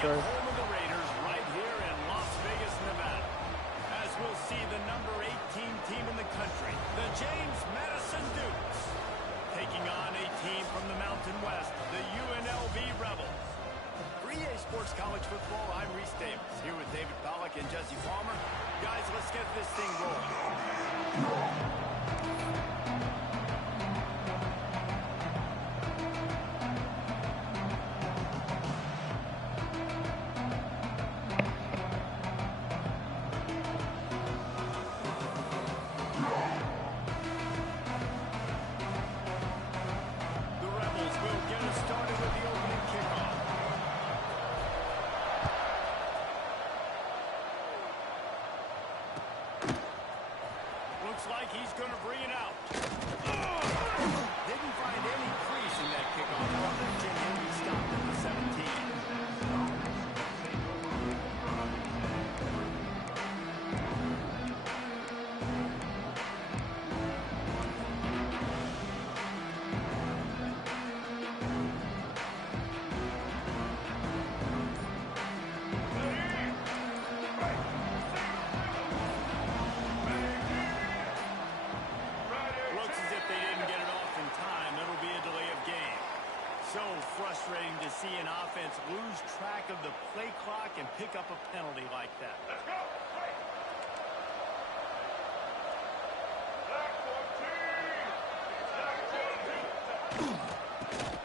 sure. Home of the Raiders right here in Las Vegas, Nevada. As we'll see the number 18 team in the country, the James Madison Dukes, taking on a team from the Mountain West, the UNLV Rebels. For EA Sports College Football, I'm Reese Davis, here with David Pollack and Jesse Palmer. Guys, let's get this thing rolling. Looks like he's going to bring it out. Didn't find any crease in that kickoff. Virginia, he stopped at the 17. So frustrating to see an offense lose track of the play clock and pick up a penalty like that. Let's go.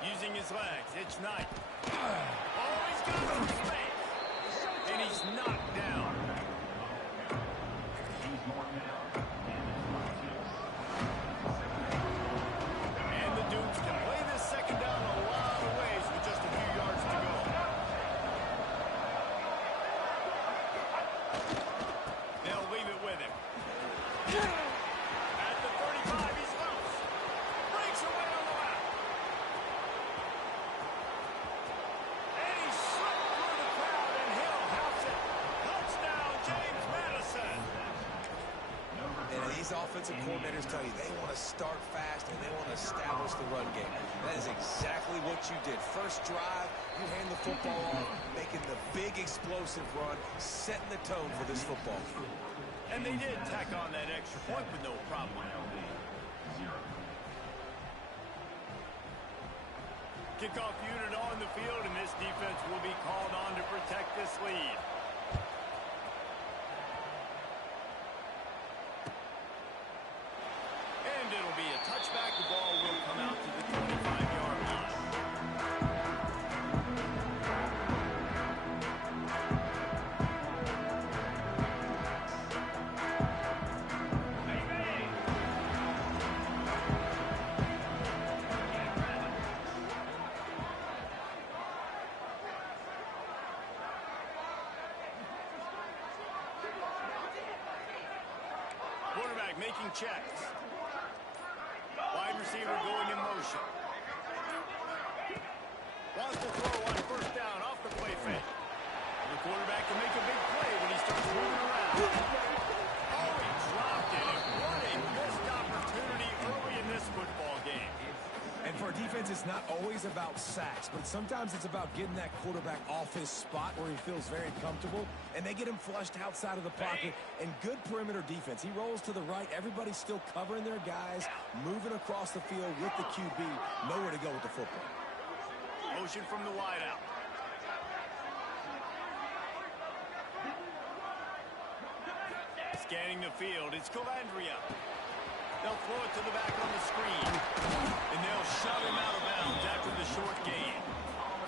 Using his legs, it's Knight. Oh, he's got some space. And he's knocked down. And the Dukes can play this second down a lot of ways with just a few yards to go. They'll leave it with him. At the 35, he's loose. Breaks away on the left. And he slipped through the crowd, and Hill helps it. Touchdown, James Madison. And these offensive coordinators tell you they want to start fast and they want to establish the run game. That is exactly what you did. First drive, you hand the football off, making the big explosive run, setting the tone for this football. And they did tack on that extra point with no problem. Kickoff unit on the field, and this defense will be called on to protect this lead. And it'll be a touchback. The ball will come out to the 25-yard line. Quarterback making checks. Wide receiver going in motion. Wants to throw on first down off the play fake. The quarterback can make a big play when he starts moving around. Oh, he dropped it. And what a missed opportunity early in this football game. And for a defense, it's not always about sacks, but sometimes it's about getting that quarterback off his spot where he feels very comfortable, and they get him flushed outside of the pocket. And good perimeter defense. He rolls to the right. Everybody's still covering their guys, moving across the field with the QB. Nowhere to go with the football. Motion from the wideout. Scanning the field, it's Calandria. They'll throw it to the back on the screen. And they'll shove him out of bounds after the short gain.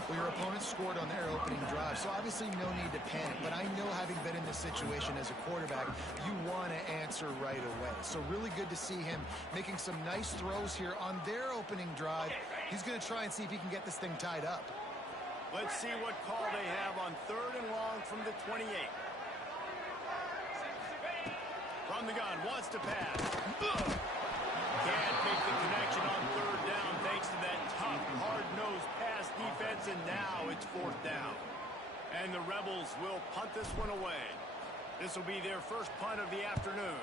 Well, your opponent scored on their opening drive, so obviously no need to panic. But I know, having been in this situation as a quarterback, you want to answer right away. So really good to see him making some nice throws here on their opening drive. He's going to try and see if he can get this thing tied up. Let's see what call they have on 3rd and long from the 28. From the gun, wants to pass. Can't make the connection on 3rd down thanks to that tough, hard-nosed pass defense, and now it's 4th down. And the Rebels will punt this one away. This will be their first punt of the afternoon.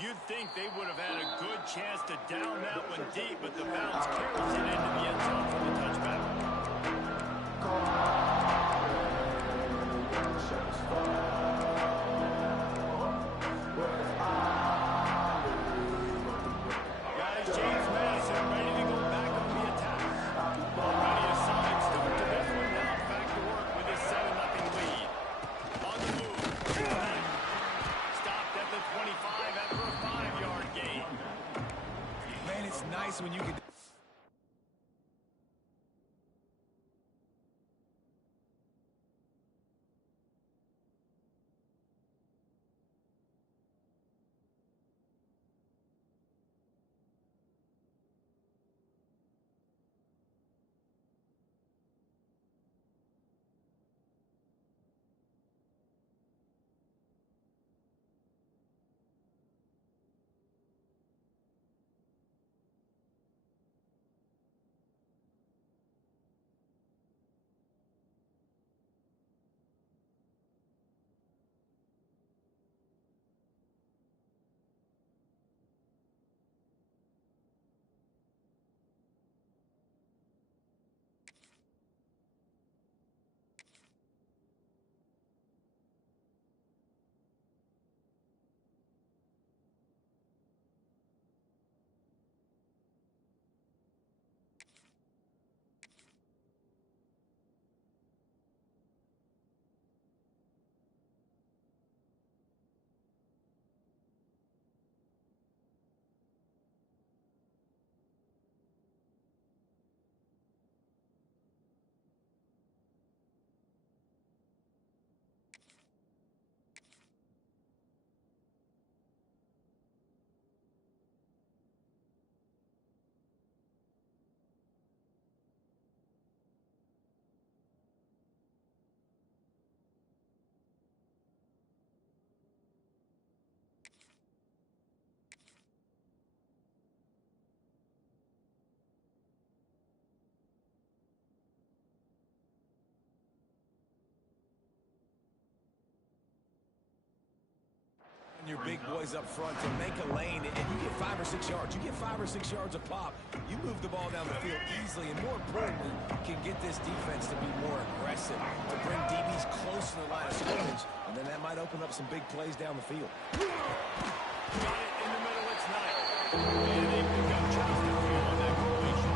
You'd think they would have had a good chance to down that one deep, but the bounce carries it into the end zone for the touchback. Guys, James Madison ready to go back on the attack. Already a solid start to this one. Now back to work with his 7-0 lead. On the move. Stopped at the 25 after a 5-yard gain. Man, it's nice when you can... Your big boys up front to make a lane, and you get 5 or 6 yards. You get 5 or 6 yards a pop. You move the ball down the field easily, and more importantly, can get this defense to be more aggressive, to bring DBs close to the line of scrimmage, and then that might open up some big plays down the field. Got it in the middle, it's Knight. And they pick up Justin Field on that completion.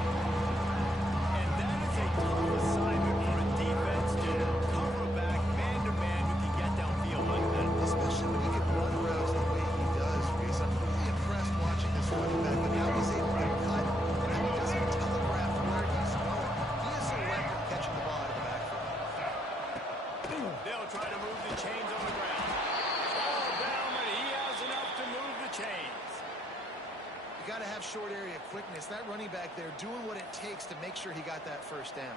And that is a tough assignment for a defense to cover back man-to-man who can get downfield like that. Especially when he can run routes the way he does, Reese. I'm really impressed watching this running back, but now he's able to cut when he doesn't telegraph where he's going. He is a weapon catching the ball out of the backfield. They'll try to move the chains on the ground. All down, but he has enough to move the chains. You got to have short area quickness. That running back there doing what it takes to make sure he got that first down.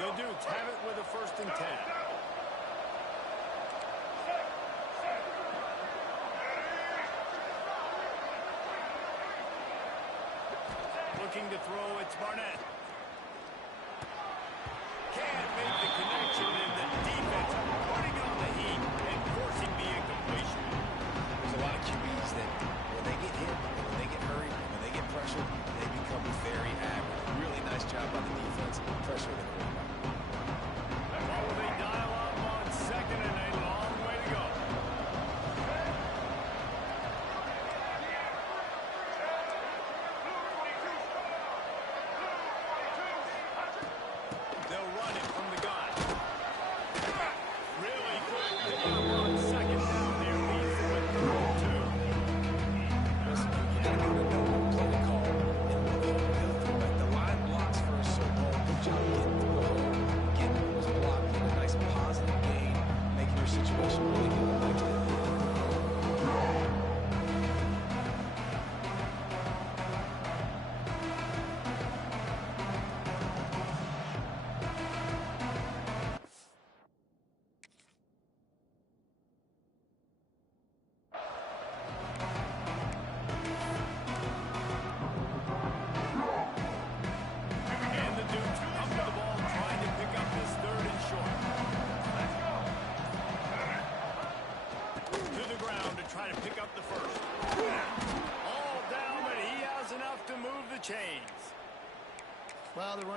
The Dukes have it with a 1st and 10. Looking to throw, it's Barnett. Can't make the connection, and the defense putting on the heat and forcing the incompletion. There's a lot of QBs that when they get hit, when they get hurried, when they get pressured, they become very average. Really nice job by the defense, pressure the quarterback. What will they dial up on 2nd and a long way to go?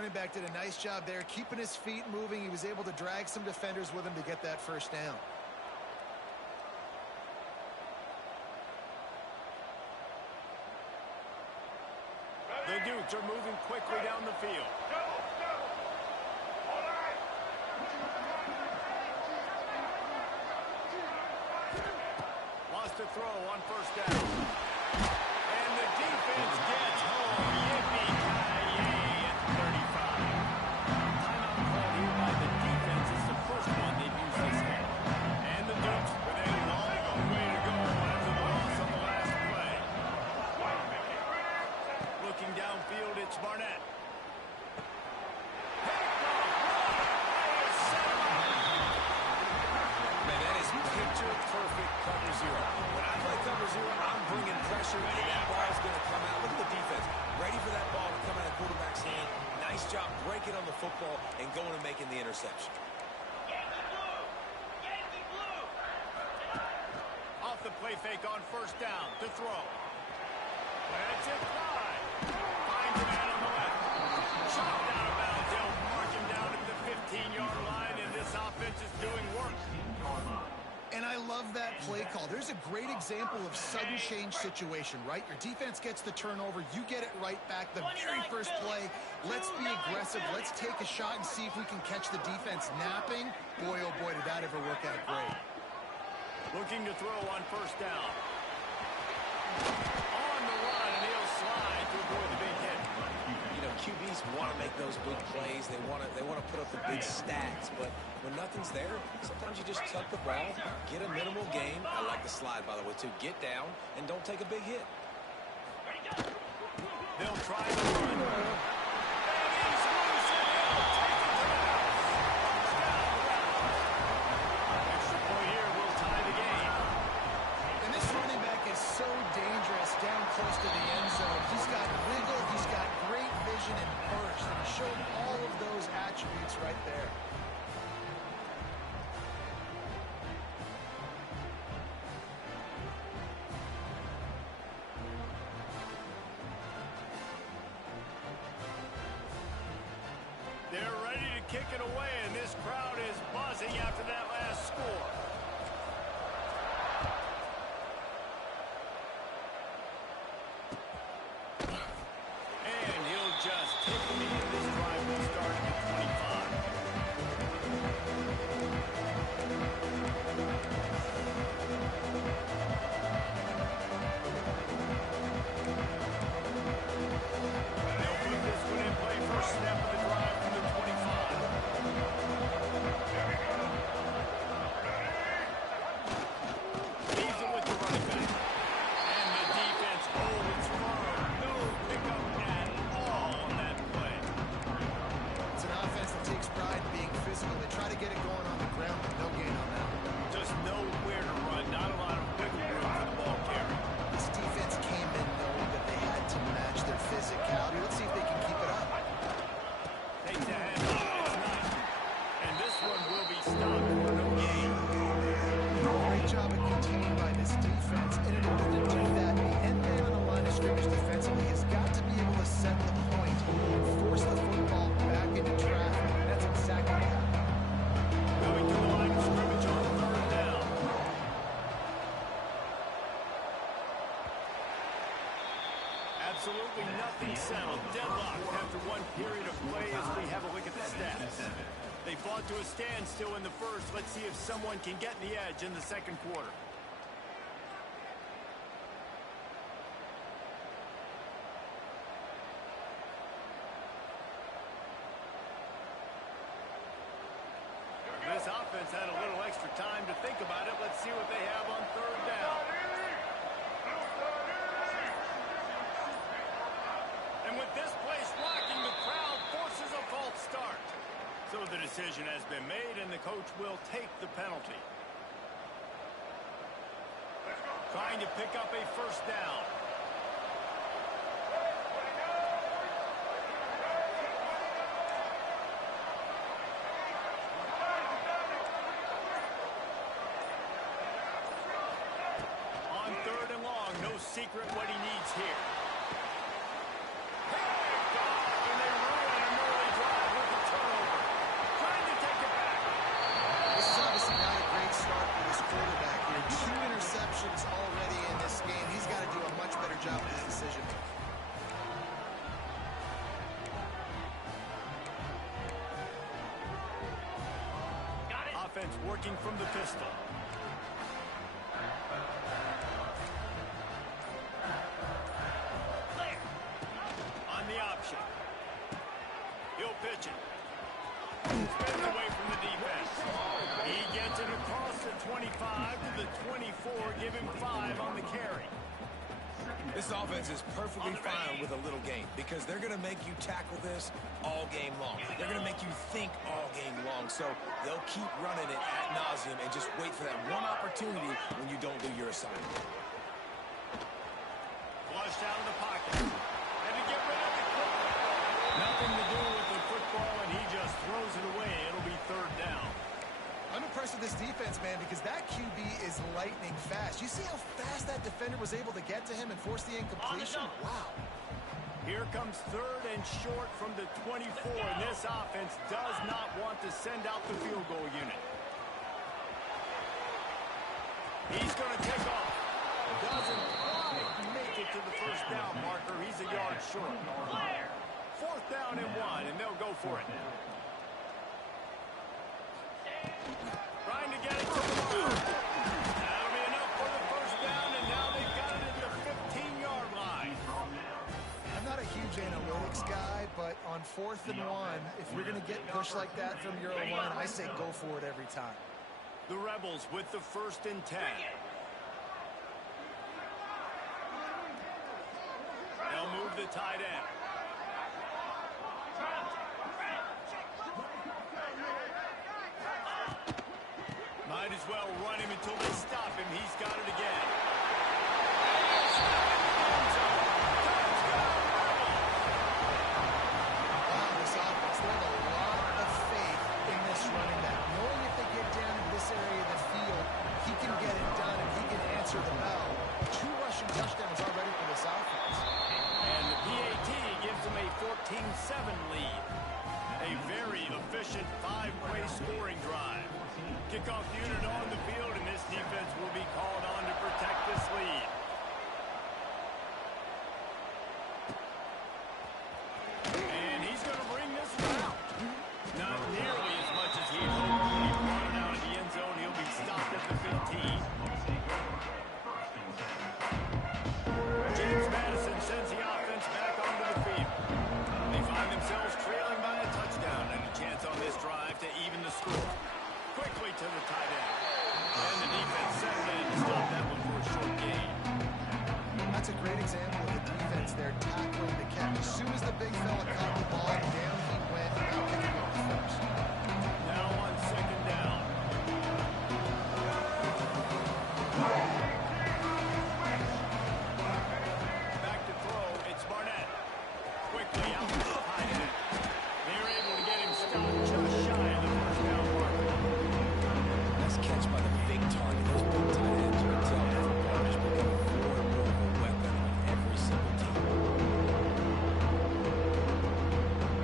running back did a nice job there, keeping his feet moving. He was able to drag some defenders with him to get that first down. The Dukes are moving quickly down the field. Lost a throw on first down. And the defense gets home. Yippee-ki-yay at 35. Timeout called here by the defense. It's the first one they've used this game. And the Dukes with a long way to go after the loss on the last play. Looking downfield, it's Barnett. Picture-perfect cover zero. When I play cover zero, I'm bringing pressure, and that ball's going to come out. Look at the defense. Ready for that ball to come out of the quarterback's hand. Nice job breaking on the football and going and making the interception. Off the play fake on first down to throw. That's it, fly. Finds a man on the left. Shot down of bounds. They'll mark him down at the 15-yard line, and this offense is doing work. And I love that play call. There's a great example of sudden change situation, right? Your defense gets the turnover. You get it right back. The very first play, let's be aggressive. Let's take a shot and see if we can catch the defense napping. Boy, oh boy, did that ever work out great. Looking to throw on first down. On the run, and he'll slide to avoid the big hit. You know, QBs want to make those big plays. They want to put up the big stats, but when nothing's there, sometimes you just tuck the ball, get a minimal gain. I like the slide, by the way, too. Get down and don't take a big hit. They'll try the run. And he's loose, and he'll take it to the house. Extra point here will tie the game. And this running back is so dangerous down close to the end zone. He's got wiggle, he's got great vision and burst, and he showed all of those attributes right there. They're ready to kick it away, and this crowd is buzzing after that last score. And he'll just take the lead. This drive will start at the 25. They'll put this one in play. First snap of the drive from the 25. Leaves it with the running back. And the defense holds firm. No pickup at all on that play. It's an offense that takes pride in being physical. They try to get it going on the ground, but no gain on that one. Just nowhere to run. Not a lot of wiggle room for the ball carrier. This defense came in knowing that they had to match their physicality. Let's see if they can keep it up. Takes a head. It's nice. And this one will be stopped for no gain. Great job at containing by this defense. And in order to do that, the end man on the line of scrimmage defensively has got to be able to set the point and force the football back into traffic. And that's exactly what happened. Going to the line of scrimmage on third down. Absolutely nothing settled. Deadlocked after one period of play as we have a look at the stats. They fought to a standstill in the first. Let's see if someone can get the edge in the second quarter. This offense had a little extra time to think about it. Let's see what they have on third down. And with this place rocking, the crowd forces a false start. So the decision has been made, and the coach will take the penalty. Trying to pick up a first down. On third and long, no secret what he needs here. Picked off, and they ruin an early drive. defense working from the pistol. On the option. He'll pitch it. Spins away from the defense. He gets it across the 25 to the 24. Give him 5 on the carry. This offense is perfectly fine with a little game because they're going to make you tackle this all game long. They're going to make you think all game long. So they'll keep running it ad nauseum and just wait for that one opportunity when you don't do your assignment. Flushed out of the pocket. And to get rid of it quickly. Nothing to do with the football, and he just throws it away. It'll be 3rd down. I'm impressed with this defense, man, because that QB is lightning fast. You see how fast that defender was able to get to him and force the incompletion? Wow. Here comes 3rd and short from the 24, and this offense does not want to send out the field goal unit. He's going to take off. Doesn't quite make it to the 1st down marker. He's a yard short. 4th down and 1, and they'll go for it. Trying to get it to the field. That'll be enough for the 1st down, and now they've got it at the 15-yard line. I'm not a huge analytics guy, but on 4th and 1, if you're going to get pushed like that from your own line, I say go for it every time. The Rebels with the 1st and 10. They'll move the tight end. Might as well run him until they stop him. He's got it again. Wow, this offense, there's a lot of faith in this running back. Knowing if they get down in this area of the field, he can get it done and he can answer the bell. 2 rushing touchdowns already for this offense. And the PAT gives them a 14-7 lead. A very efficient 5-play scoring drive. Kickoff unit on the field, and this defense will be called on to protect this lead. And he's going to bring this one out. Not nearly as much as he hoped. He brought it out of the end zone. He'll be stopped at the 15. James Madison sends the offense back onto the field. They find themselves trailing by a touchdown and a chance on this drive to even the score. Quickly to the tight end. And the defense settled in to stop that one for a short gain. That's a great example of the defense there tackling the catch. As soon as the big fella caught the ball, down he went. Now kicking off the 1st. Now on 2nd down. Back to throw. It's Barnett. Quickly out to the tight end. They're able to get him stopped just shy of the 1st down marker. Nice catch by the big target. Those big tight ends, you can tell the football is becoming more and more of a weapon on every single team.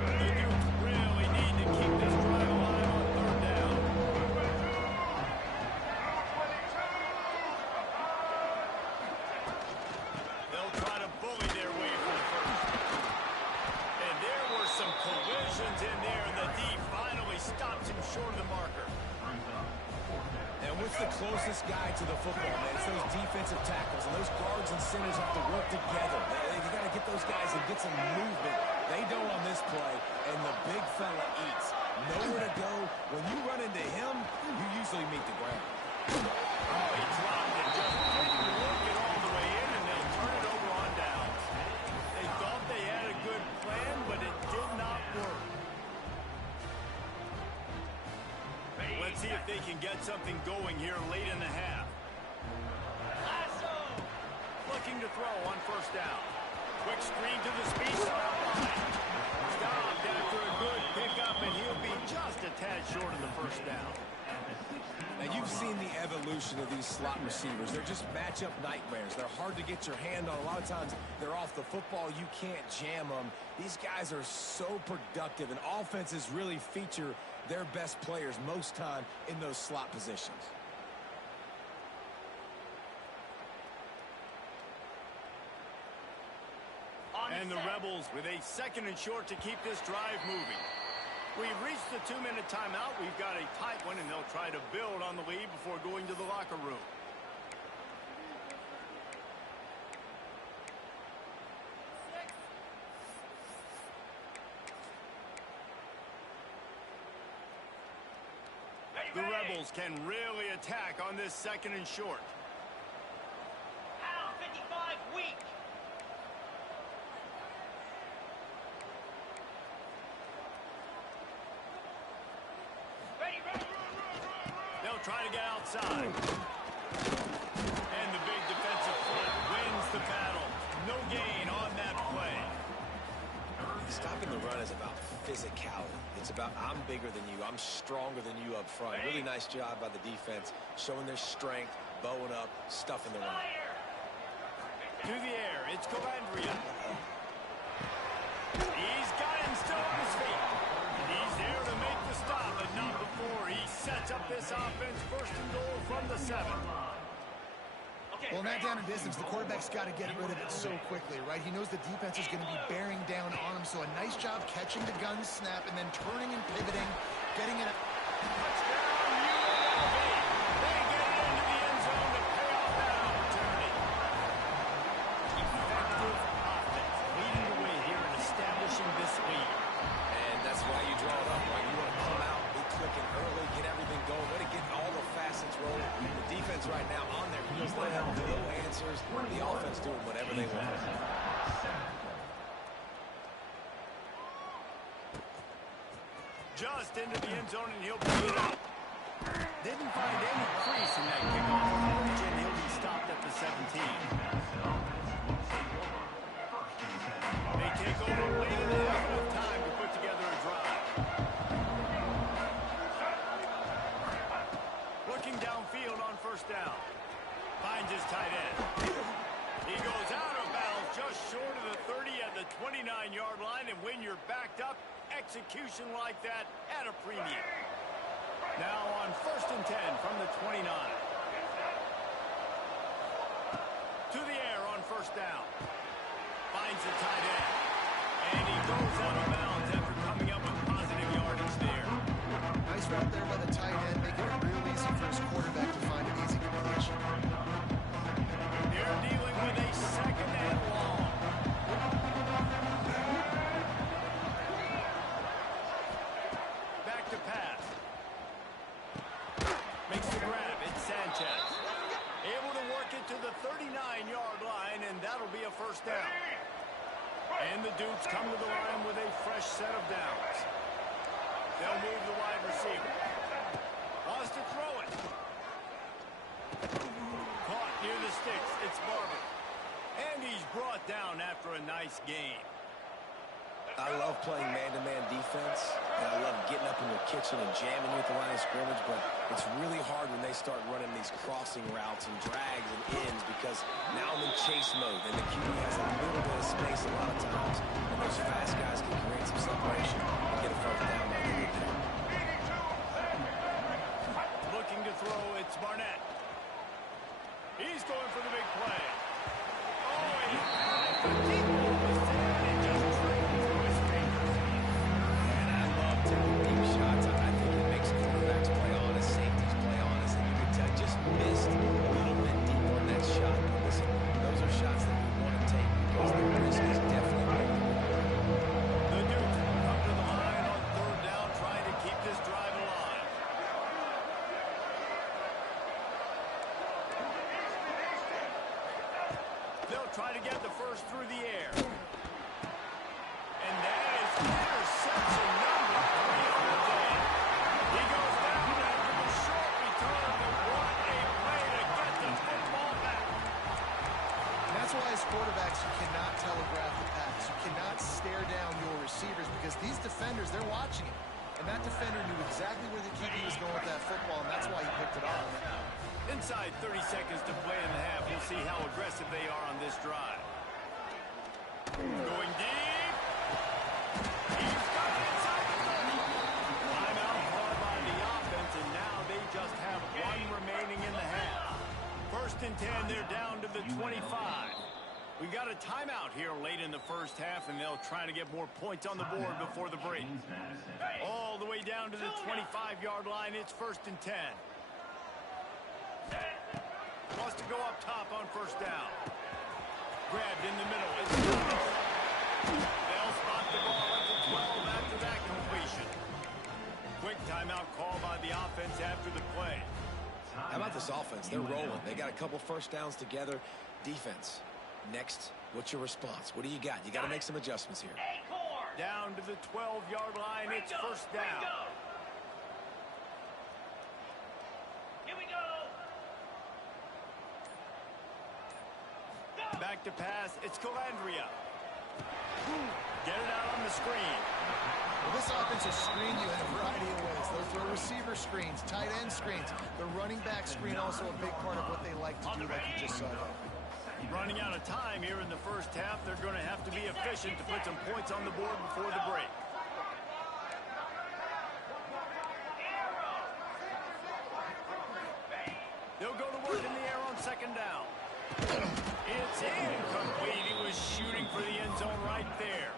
The Dukes really need to keep this drive alive on 3rd down. They'll try to bully their way for the 1st. And there were some collisions in there, and the D finally stops him short of the marker. And what's the closest guy to the football, man? It's those defensive tackles, and those guards and centers have to work together. You got to get those guys and get some movement. They don't on this play, and the big fella eats. Nowhere to go. When you run into him, you usually meet the ground. Oh, he dropped it, just didn't work it all the way in, and they'll turn it over on downs. They thought they had a good plan, but it did not work. Let's see if they can get something going here late in the half. Looking to throw on 1st down. Quick screen to the speed line. Stopped after a good pickup, and he'll be just a tad short of the 1st down. Now, you've seen the evolution of these slot receivers. They're just matchup nightmares. They're hard to get your hand on. A lot of times, they're off the football. You can't jam them. These guys are so productive, and offenses really feature their best players most time in those slot positions. And the Rebels with a 2nd and short to keep this drive moving. We've reached the 2-minute timeout. We've got a tight one, and they'll try to build on the lead before going to the locker room. The Rebels can really attack on this 2nd and short. Pound 55 weak. Ready. They'll try to get outside. And the big defensive front wins the battle. No gain on that play. Stopping the run is about physicality. It's about I'm bigger than you. I'm stronger than you up front. Really nice job by the defense, showing their strength, bowing up, stuffing the run. To the air, it's Calandria. He's got him still on his feet. He's there to make the stop, but not before he sets up this offense. 1st and goal from the 7. Well, in that down and distance, the quarterback's got to get rid of it so quickly, right? He knows the defense is going to be bearing down on him, so a nice job catching the gun snap and then turning and pivoting, getting it. Touchdown, UNLV. They get it into the end zone to pay off that opportunity. Effective offense, leading the way here and establishing this lead. And that's why you draw it up, right? You want to come out, be clicking early, get everything going, way to get all the facets rolling. The defense right now on their heels, they have no answers. The offense doing whatever they want. Just into the end zone, and he'll bring it up. Didn't find any crease in that kickoff coverage, and he'll be stopped at the 17. They take over late in the half, enough time to put together a drive. Looking downfield on 1st down. Finds his tight end. He goes out of bounds just short of the 30 at the 29-yard line, and when you're backed up, execution like that at a premium. Now on 1st and 10 from the 29. To the air on 1st down. Finds the tight end. And he goes out of bounds after coming up with positive yardage there. Nice route there by the tight end, making it real easy for his quarterback to find an easy completion. They're dealing with a 2nd and long. Back to pass. Makes the grab. It's Sanchez. Able to work it to the 39-yard line, and that'll be a 1st down. And the Dukes come to the line with a fresh set of downs. They'll move the wide receiver. Wants to throw it. Caught near the sticks. It's Barber. And he's brought down after a nice gain. I love playing man-to-man defense, and I love getting up in your kitchen and jamming you at the line of scrimmage, but it's really hard when they start running these crossing routes and drags and ends because now I'm in chase mode, and the QB has a little bit of space a lot of times, and those fast guys can create some separation and get a 1st down by the end there. Looking to throw, it's Barnett. He's going for the big play. Oh, he had the deep ball was there, and just trailed through his fingers. And I love taking deep shots. I think it makes quarterbacks play honest, safeties play honest, and you can tell just missed a little bit deeper on that shot. But listen, those are shots that we want to take because the risk is definitely bigger. The Dukes come to the line on 3rd down, trying to keep this drive alive. They'll try to get the 1st through the air. And that is interception number 3 on the day. He goes down after the short return, but what a play to get the football back. And that's why as quarterbacks, you cannot telegraph the pass. You cannot stare down your receivers because these defenders, they're watching it. And that defender knew exactly where the QB was going with that football, and that's why he picked it off. Inside 30 seconds to play in the half. We'll see how aggressive they are on this drive. Going deep. He's got it inside the 30. Timeout called by the offense, and now they just have 1 remaining in the half. 1st and 10, they're down to the 25. We got a timeout here late in the 1st half, and they'll try to get more points on the board before the break. All down to the 25-yard line. It's 1st and 10. Wants to go up top on 1st down. Grabbed in the middle. They'll spot the ball at the 12 after that completion. Quick timeout call by the offense after the play. How about this offense? They're rolling. They got a couple 1st downs together. Defense, next, what's your response? What do you got? You got to make some adjustments here. Down to the 12-yard line. It's 1st down. Here we go. Back to pass. It's Calandria. Get it out on the screen. Well, this offense will screen you in a variety of ways. They'll throw receiver screens, tight end screens. The running back screen also a big part of what they like to do, like you just saw there. Running out of time here in the 1st half. They're going to have to be efficient to put some points on the board before the break. They'll go to work in the air on 2nd down. It's incomplete. He was shooting for the end zone right there.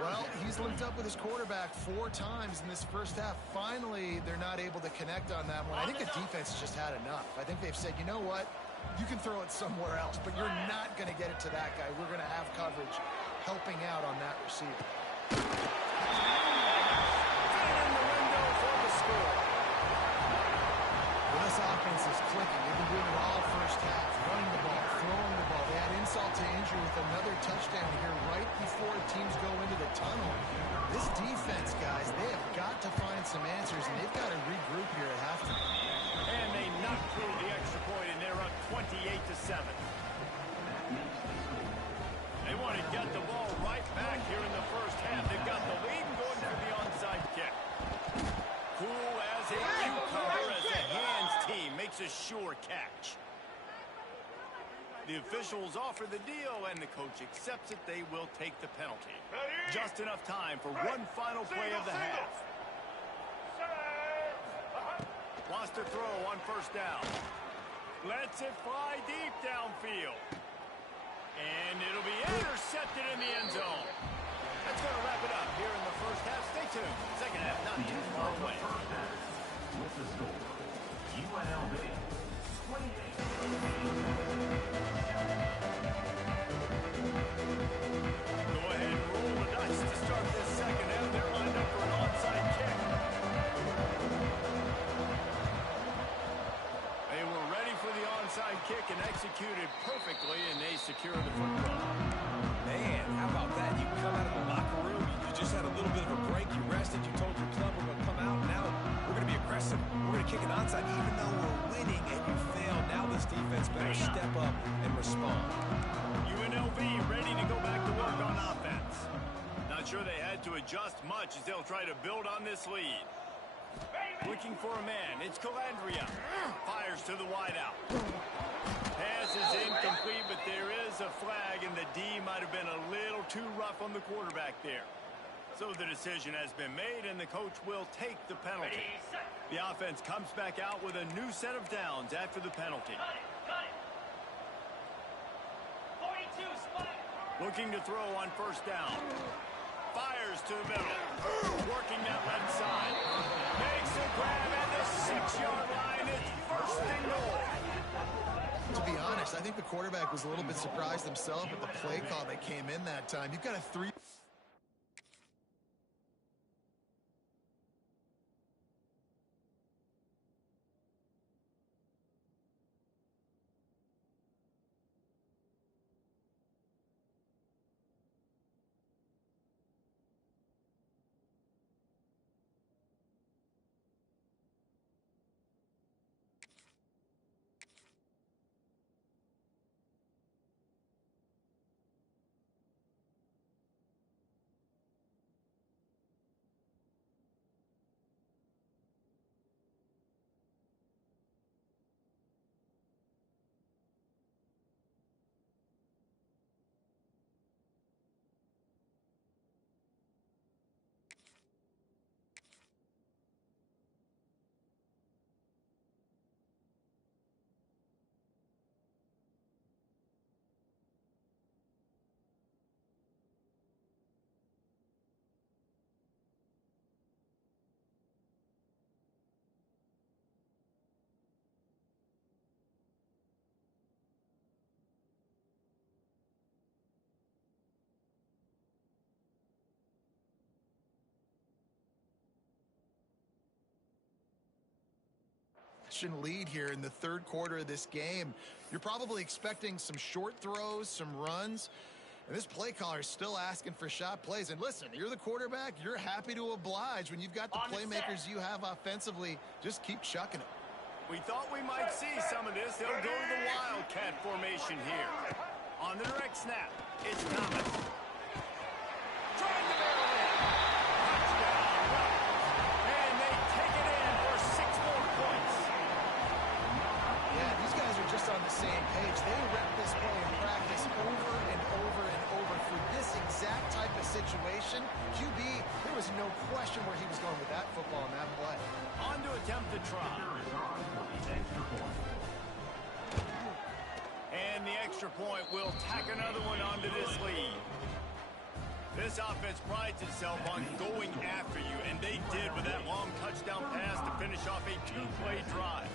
Well, he's linked up with his quarterback 4 times in this 1st half. Finally, they're not able to connect on that one. I think the defense just had enough. I think they've said, you know what? You can throw it somewhere else, but you're not going to get it to that guy. We're going to have coverage helping out on that receiver. Right in the window for the score. Well, this offense is clicking. They've been doing it all 1st half, running the ball, throwing the ball. They had insult to injury with another touchdown here right before teams go into the tunnel. This defense, guys, they have got to find some answers, and they've got to regroup here at halftime. And they knock through the extra point, and they're up 28-7. They want to get the ball right back here in the 1st half. They've got the lead and going for the onside kick. Cool as a cucumber as the hands team makes a sure catch. The officials offer the deal, and the coach accepts it. They will take the penalty. Just enough time for one final play of the half. Wants to throw on 1st down. Lets it fly deep downfield. And it'll be intercepted in the end zone. That's going to wrap it up here in the 1st half. Stay tuned. 2nd half not too far away. With the score, UNLV 28. Go ahead and roll the dice to start this 2nd half. They're lined up for an onside kick. They were ready for the onside kick and executed perfectly, and they secure the football. Man, how about that? You come out of the locker room, you just had a little bit of a break, you rested, you told your club we're going to come out, now we're going to be aggressive. We're going to kick an onside, even though we're winning and you failed. Now this defense better step up and respond. UNLV ready to go back to work on offense. Not sure they had to adjust much as they'll try to build on this lead. Looking for a man. It's Calandria. Fires to the wideout. Pass is incomplete, but there is a flag, and the D might have been a little too rough on the quarterback there. So the decision has been made, and the coach will take the penalty. The offense comes back out with a new set of downs after the penalty. Cut it. 42, spike. Looking to throw on 1st down. Fires to the middle. Working that left side. Makes a grab at the 6-yard line. It's 1st and goal. To be honest, I think the quarterback was a little bit surprised himself at the play call that came in that time. You've got a 3 possession lead here in the third quarter of this game. You're probably expecting some short throws, some runs. And this play caller is still asking for shot plays. And listen, you're the quarterback. You're happy to oblige when you've got the playmakers you have offensively. Just keep chucking it. We thought we might see some of this. They'll go to the Wildcat formation here. On the direct snap, it's Thomas. Trying to barrel in. Touchdown, Rush. And they take it in for 6 more points. Yeah, these guys are just on the same page. They rep this play in practice over and over and over for this exact type of situation. QB, there was no question where he was going with that football in that play. On to attempt the try. And the extra point will tack another one onto this lead. This offense prides itself on going after you, and they did with that long touchdown pass to finish off a 2-play drive.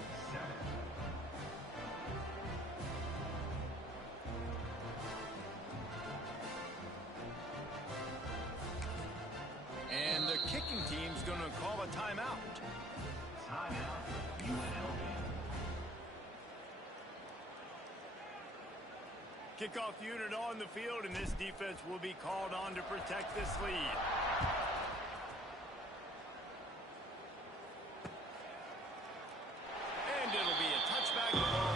And the kicking team's going to call a timeout. Timeout, UNLV. Kickoff unit on the field, and this defense will be called on to protect this lead. And it'll be a touchback ball.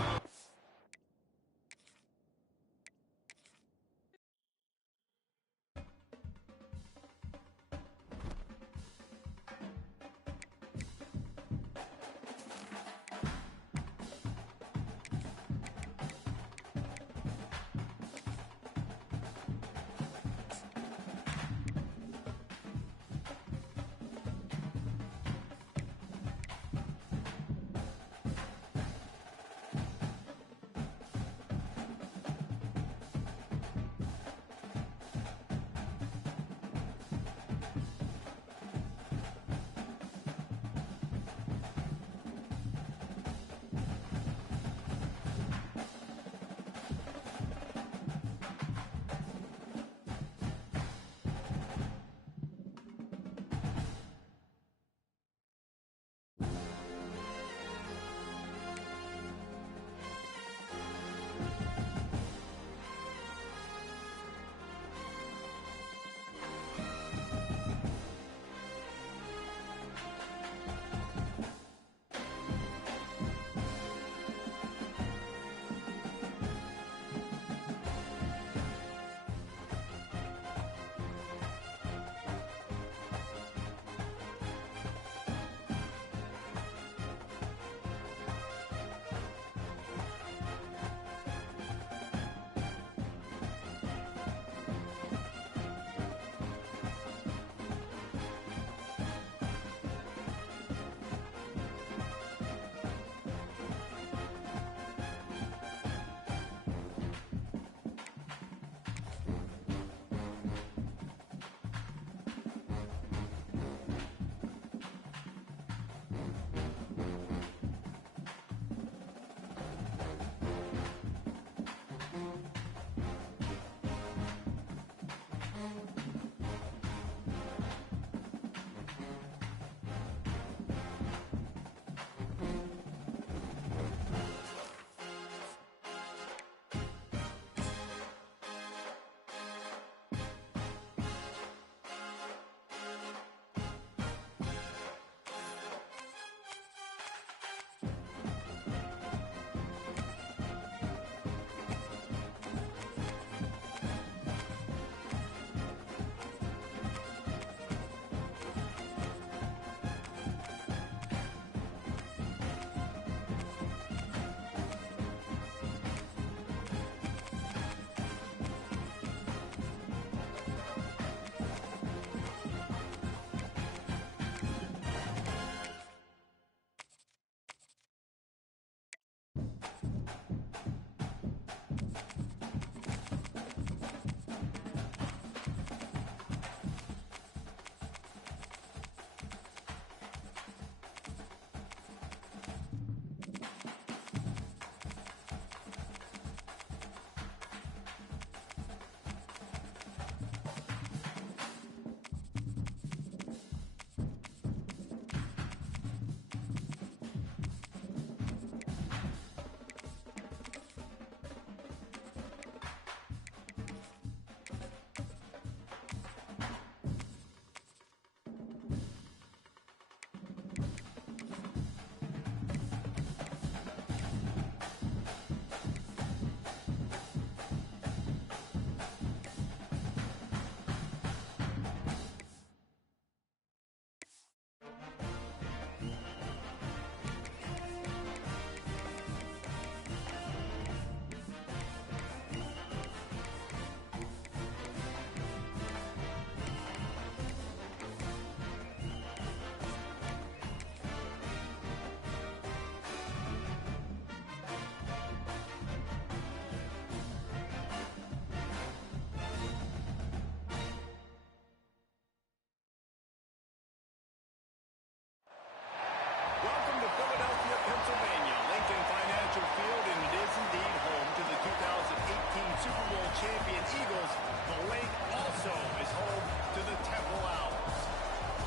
Super Bowl champion Eagles, the lake also is home to the Temple Owls.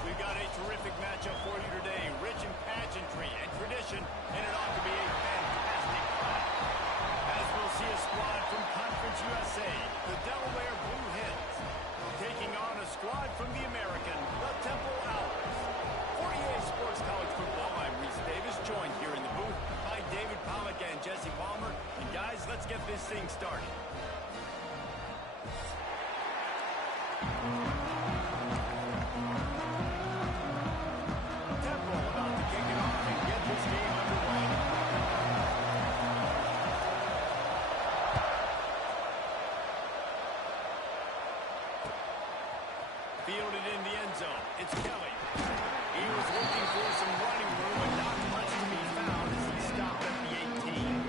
We've got a terrific matchup for you today, rich in pageantry and tradition, and it ought to be a fantastic fight. As we'll see a squad from Conference USA, the Delaware Blue Hens, taking on a squad from the American, the Temple Owls. For EA Sports College Football, I'm Reese Davis, joined here in the booth by David Pollack and Jesse Palmer. And guys, let's get this thing started. Temple about to kick it off and get this game underway. Fielded in the end zone. It's Kelly. He was looking for some running room, but not much to be found as he stopped at the 18.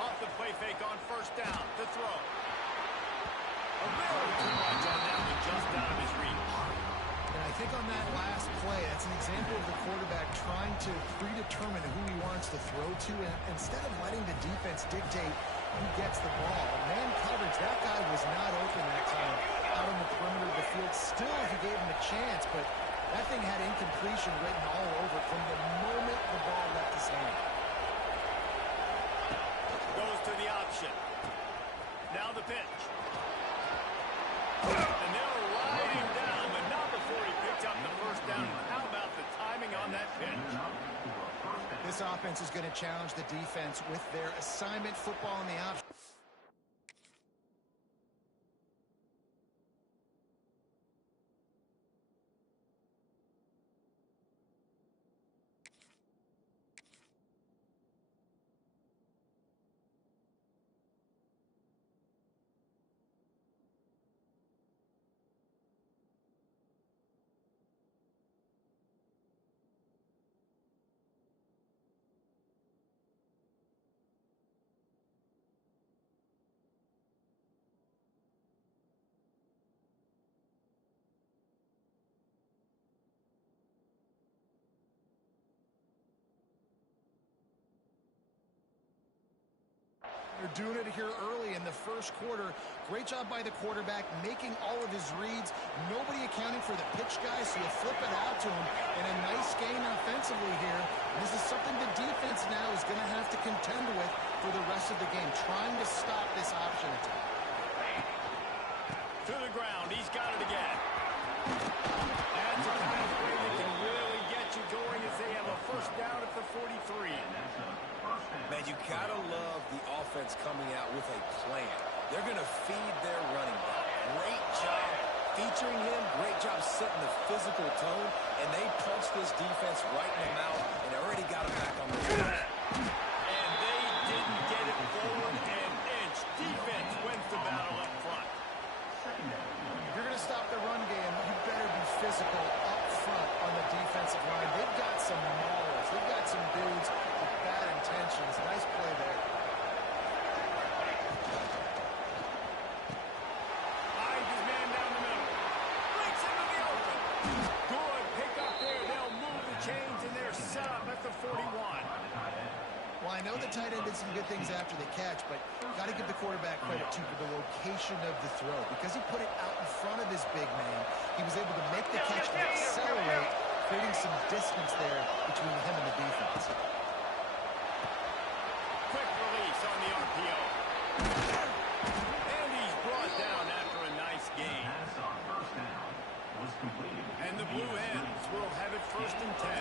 Off the play fake on first down. The throw. A really good watch on that one, just out of his reach. And I think on that last play, that's an example of the quarterback trying to predetermine who he wants to throw to, and instead of letting the defense dictate who gets the ball. Man coverage, that guy was not open that time out on the perimeter of the field. Still, he gave him a chance, but that thing had incompletion written all over it from the moment the ball left his hand. Goes to the option. Now the pitch. And they'll ride him down, but not before he picks up the first down. How about the timing on that pitch? This offense is going to challenge the defense with their assignment football in the option. They're doing it here early in the first quarter. Great job by the quarterback, making all of his reads. Nobody accounting for the pitch guy, so you flip it out to him. And a nice gain offensively here. This is something the defense now is going to have to contend with for the rest of the game, trying to stop this option attack. To the ground. He's got it again. That's a kind of play that can really get you going as they have a first down at the 43. Man, you gotta love the offense coming out with a plan. They're gonna feed their running back. Great job featuring him. Great job setting the physical tone. And they punched this defense right in the mouth and already got him back on the field. And they didn't get it forward an inch. Defense wins the battle up front. If you're going to stop the run game, you better be physical up front on the defensive line. They've got some maulers. They've got some dudes with bad intentions. Nice play there. Finds his man down the middle. Breaks into the open. Good pick up there. They'll move the chains, and they're set up at the 41. Well, I know the tight end did some good things after the catch, but got to give the quarterback credit, too, for the location of the throw. Because he put it out in front of his big man, he was able to make the catch and accelerate, creating some distance there between him and the defense. Quick release on the RPO. And he's brought down after a nice gain. Pass on first down was completed. And the Blue Hens will have it first and 10.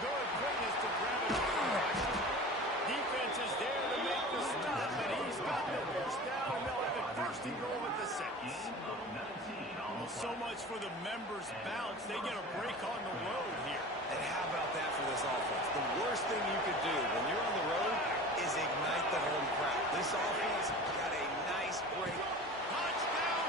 Good quickness to grab it on the rush. Defense is there to make the stop, and he's got the first down, and they'll have it first and goal at the 6. Well, so much for the members' bounce. They get a break on the road here. And how about that for this offense? The worst thing you could do when you're on the road is ignite the home crowd. This offense got a nice break. Touchdown,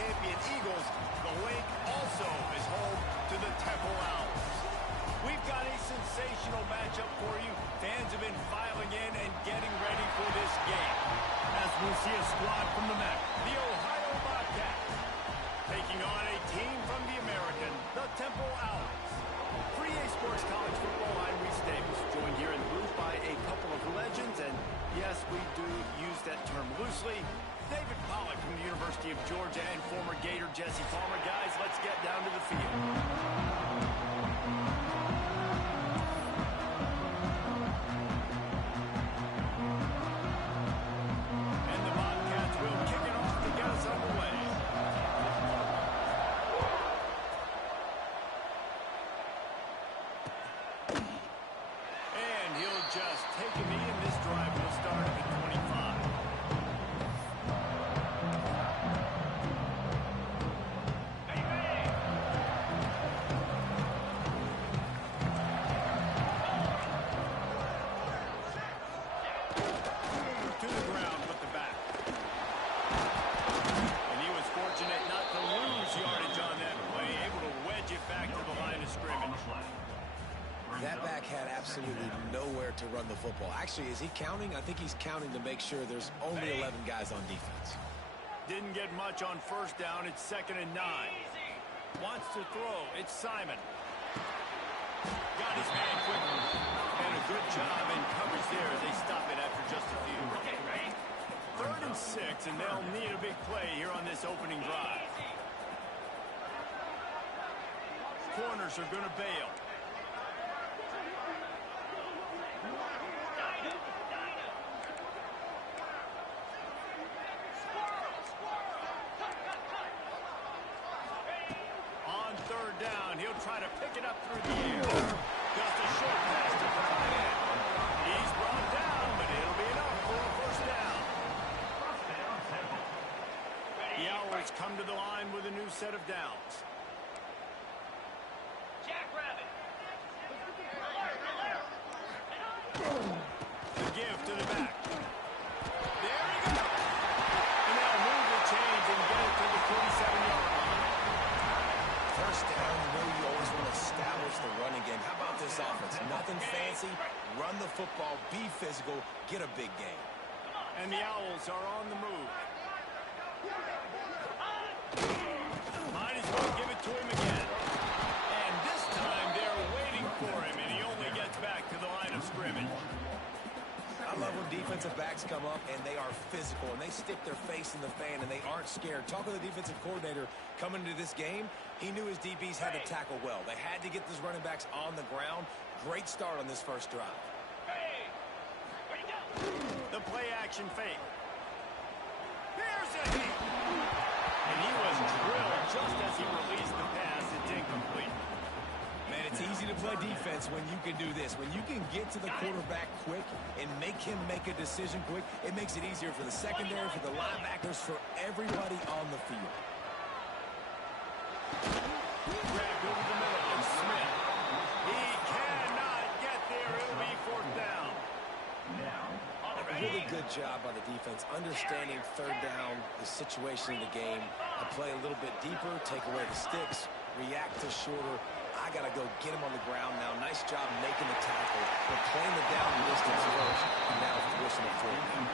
champion Eagles, the link also is home to the Temple Owls. We've got a sensational matchup for you. Fans have been filing in and getting ready for this game. As we'll see a squad from the MAC, the Ohio Bobcats, taking on a team from the American, the Temple Owls. For EA Sports College Football, I'm Reese Davis, joined here in the booth by a couple of legends, and yes, we do use that term loosely. David Pollack from the University of Georgia and former Gator Jesse Palmer. Guys, let's get down to the field. And the Bobcats will kick it off to get us underway. And he'll just take a knee, and this drive will start at the 25. To the ground with the back. And he was fortunate not to lose yardage on that play, able to wedge it back to the line of scrimmage. That back had absolutely nowhere to run the football. Actually, is he counting? I think he's counting to make sure there's only 11 guys on defense. Didn't get much on first down. It's 2nd and 9. Wants to throw. It's Simon. Got his man quickly. And a good job in coverage there as they stop it after just a few. Okay, ready? 3rd and 6, and they'll need a big play here on this opening drive. Corners are going to bail. On 3rd down, he'll try to pick it up through the air. Just a short pass to the tight end. He's brought down, but it'll be enough for a first down. The Owls come to the line with a new set of downs. Jackrabbit. The give to the back. There he goes. And they'll move the chains and get it to the 47-yard line. First down, you know you always want to establish the running game. How about this offense? Nothing fancy. Run the football, be physical, get a big game. And the Owls are on the move. Might as well give it to him again. And this time they're waiting for him, and he only gets back to the line of scrimmage. I love when defensive backs come up and they are physical and they stick their face in the fan and they aren't scared. Talk to the defensive coordinator coming into this game. He knew his DBs had to tackle well. They had to get those running backs on the ground. Great start on this first drive. Hey, ready, go. The play action fake. Here's a hit. And he was drilled just as he released the pass. It's incomplete. Man, it's easy to play defense when you can do this. When you can get to the quarterback quick and make him make a decision quick, it makes it easier for the secondary, for the linebackers, for everybody on the field. Grabbed over the middle and Smith. He cannot get there. It'll be 4th down. Really good job by the defense, understanding 3rd down, the situation in the game. I play a little bit deeper, take away the sticks, react to shorter. I got to go get him on the ground now. Nice job making the tackle. We're playing the down distance first, and now forcing a 4th down.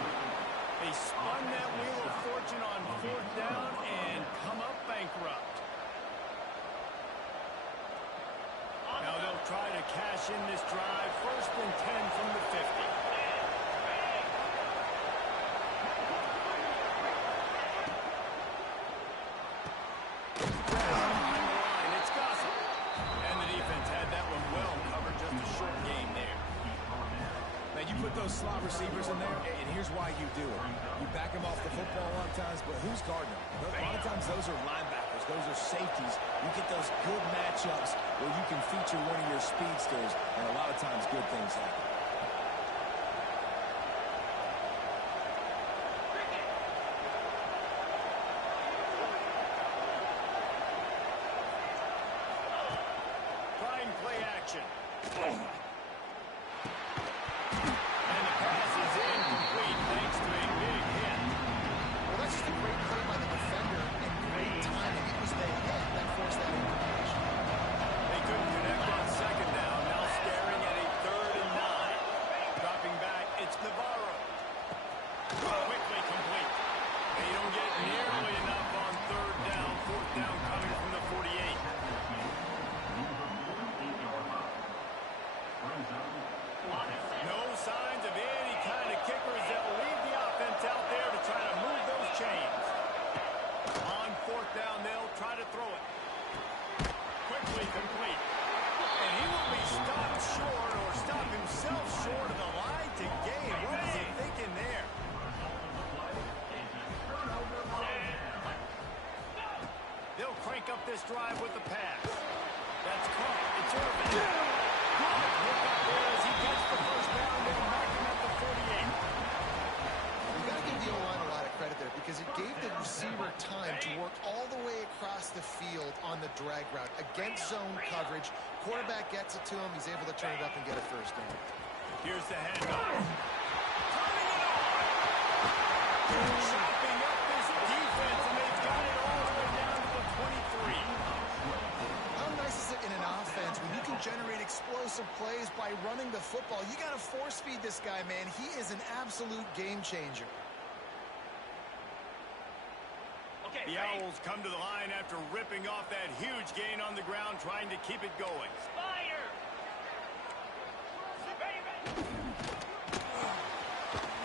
They spun that wheel of fortune on 4th down and come up bankrupt. Now they'll try to cash in this drive. 1st and 10 from the 50. Those slot receivers in there, and here's why you do it. You back them off the football a lot of times, but who's guarding them? A lot of times those are linebackers. Those are safeties. You get those good matchups where you can feature one of your speedsters, and a lot of times good things happen. Trying play action. And the pass is incomplete thanks to a big hit. Well, that's just a great play by the defender and great incomplete. And he will be stopped short or stop himself short of the line to gain. What is he thinking there? They'll crank up this drive with the pass. That's caught. It's Irvin. Good pick up there as he gets the first down. They'll mark him at the 48. We've got to give the O-line a lot of credit there because it gave the receiver time to work all the way across the field on the drag route against zone coverage. Quarterback gets it to him. He's able to turn it up and get a first down. Here's the handoff. Turning it on. Chopping up this defense, and they've got it all the way down to the 23. How nice is it in an offense when you can generate explosive plays by running the football? You got to force feed this guy, man. He is an absolute game changer. The Owls come to the line after ripping off that huge gain on the ground, trying to keep it going. Fire!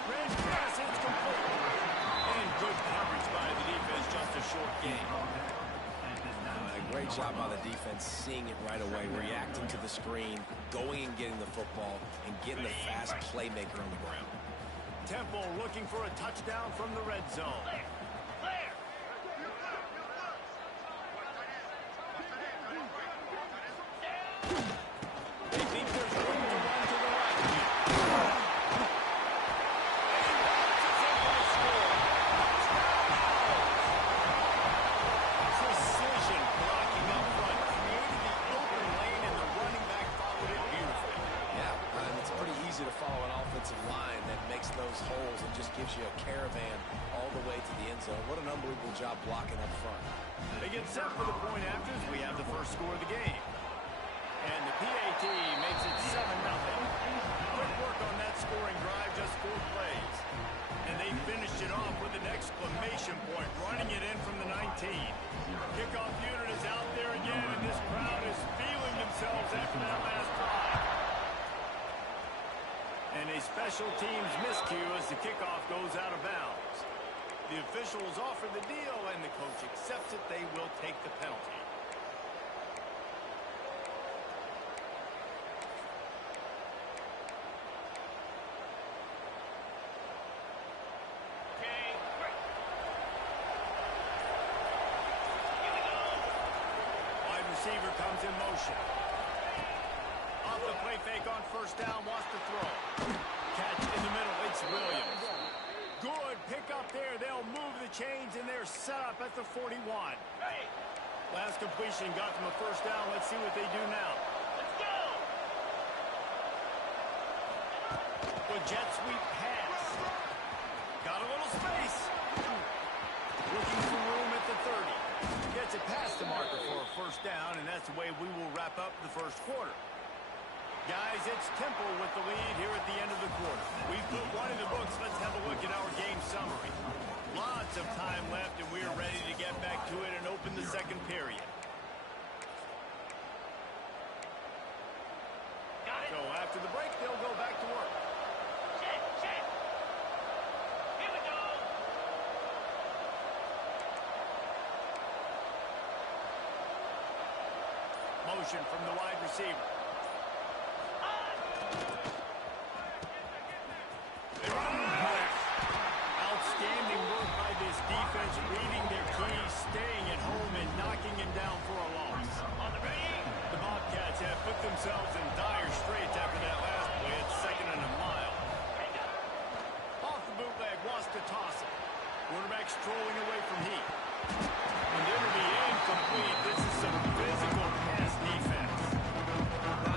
Red pass, it's complete. And good coverage by the defense, just a short gain. Great job by the defense, seeing it right away, reacting to the screen, going and getting the football, and getting the fast playmaker on the ground. Temple looking for a touchdown from the red zone. Clear! Clear! They think there's room to run to the right. Precision blocking up front, created the open lane, and the running back followed it beautifully. Yeah, and it's pretty easy to follow an offensive line that makes those holes and just gives you a caravan all the way to the end zone. What an unbelievable job blocking up front. They get set for the point after as we have the first score of the game. And the PAT makes it 7-0. Quick work on that scoring drive, just 4 plays. And they finished it off with an exclamation point, running it in from the 19. Kickoff unit is out there again, and this crowd is feeling themselves after that last drive. And a special teams miscue as the kickoff goes out of bounds. The officials offer the deal, and the coach accepts it. They will take the penalty. Okay, great. Here we go. Wide receiver comes in motion. Off the play fake on first down, wants to throw. Catch in the middle, it's Williams. Good pick up there. They'll move the chains, and they're set up at the 41. Hey, Last completion got them a first down. Let's see what they do now. let's go. The jet sweep pass. Got a little space. Looking for room at the 30. Gets it past the marker for a first down, and that's the way we will wrap up the first quarter. Guys, it's Temple with the lead here at the end of the quarter. We've put one in the books. Let's have a look at our game summary. Lots of time left, and we are ready to get back to it and open the second period. Got it. So after the break, they'll go back to work. Check, check. Here we go. Motion from the wide receiver. They run it back. Outstanding work by this defense, reading their keys, staying at home, and knocking him down for a loss. On the ready. The Bobcats have put themselves in dire straits after that last play. It's 2nd and a mile. Off the bootleg, wants to toss it. Quarterback strolling away from Heat. And it'll be incomplete. This is some physical pass defense.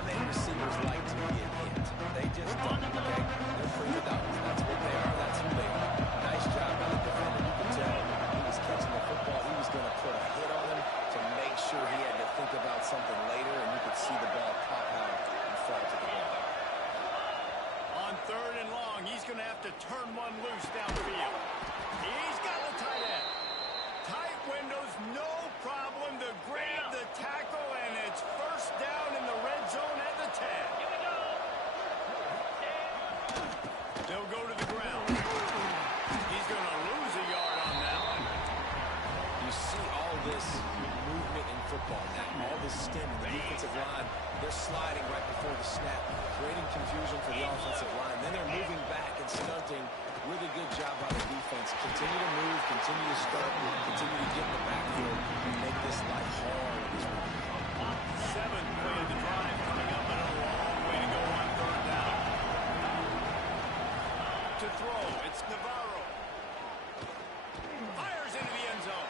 They receivers like to get hit. They just don't. Okay? They're free adults. That's what they are. That's who they are. Nice job by the defender. You can tell he was catching the football. He was going to put a hit They're sliding right before the snap, creating confusion for the offensive line. Then they're moving back and stunting. Really good job by the defense. Continue to move, continue to stunt, continue to get in the backfield and make this life hard in this one. Seventh play of the drive coming up, and a long way to go on third down. To throw, it's Navarro. Fires into the end zone.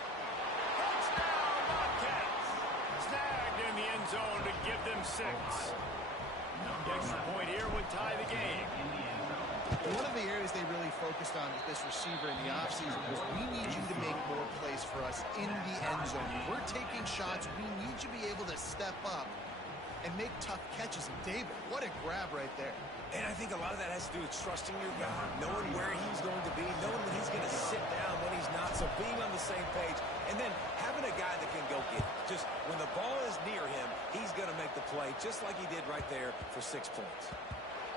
Touchdown, Bobcats. Snagged in the end zone to give them 6. The extra point here would tie the game. One of the areas they really focused on with this receiver in the offseason was we need you to make more plays for us in the end zone. We're taking shots. We need you to be able to step up and make tough catches. And David, what a grab right there. And I think a lot of that has to do with trusting your guy, knowing where he's going to be, knowing when he's going to sit down, when he's not. So being on the same page, and then having a guy that can go get it. Just when the ball is near him, he's going to make the play, just like he did right there for 6 points.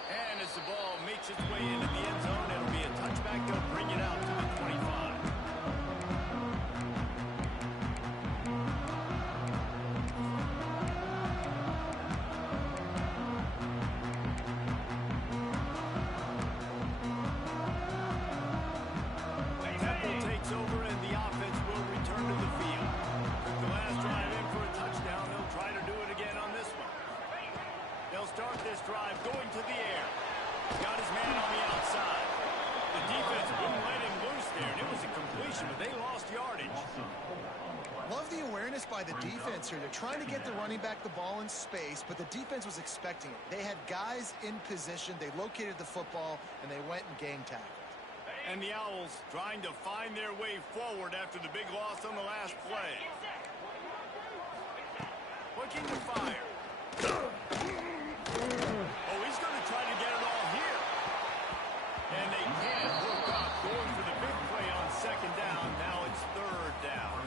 And as the ball makes its way into the end zone, it'll be a touchback. They'll bring it out to the 25. Temple takes over, and the offense will return to the field. Took the last drive in for a touchdown. They'll try to do it again on this one. They'll start this drive going to the air. Got his man on the outside. The defense wouldn't let him loose there, and it was a completion, but they lost yardage. Love the awareness by the defense here. They're trying to get the running back the ball in space, but the defense was expecting it. They had guys in position. They located the football, and they went and game tackled. And the Owls trying to find their way forward after the big loss on the last play. Looking to fire. Oh, he's going to try to get it all here. And they can't work up, going for the big play on second down. Now it's third down.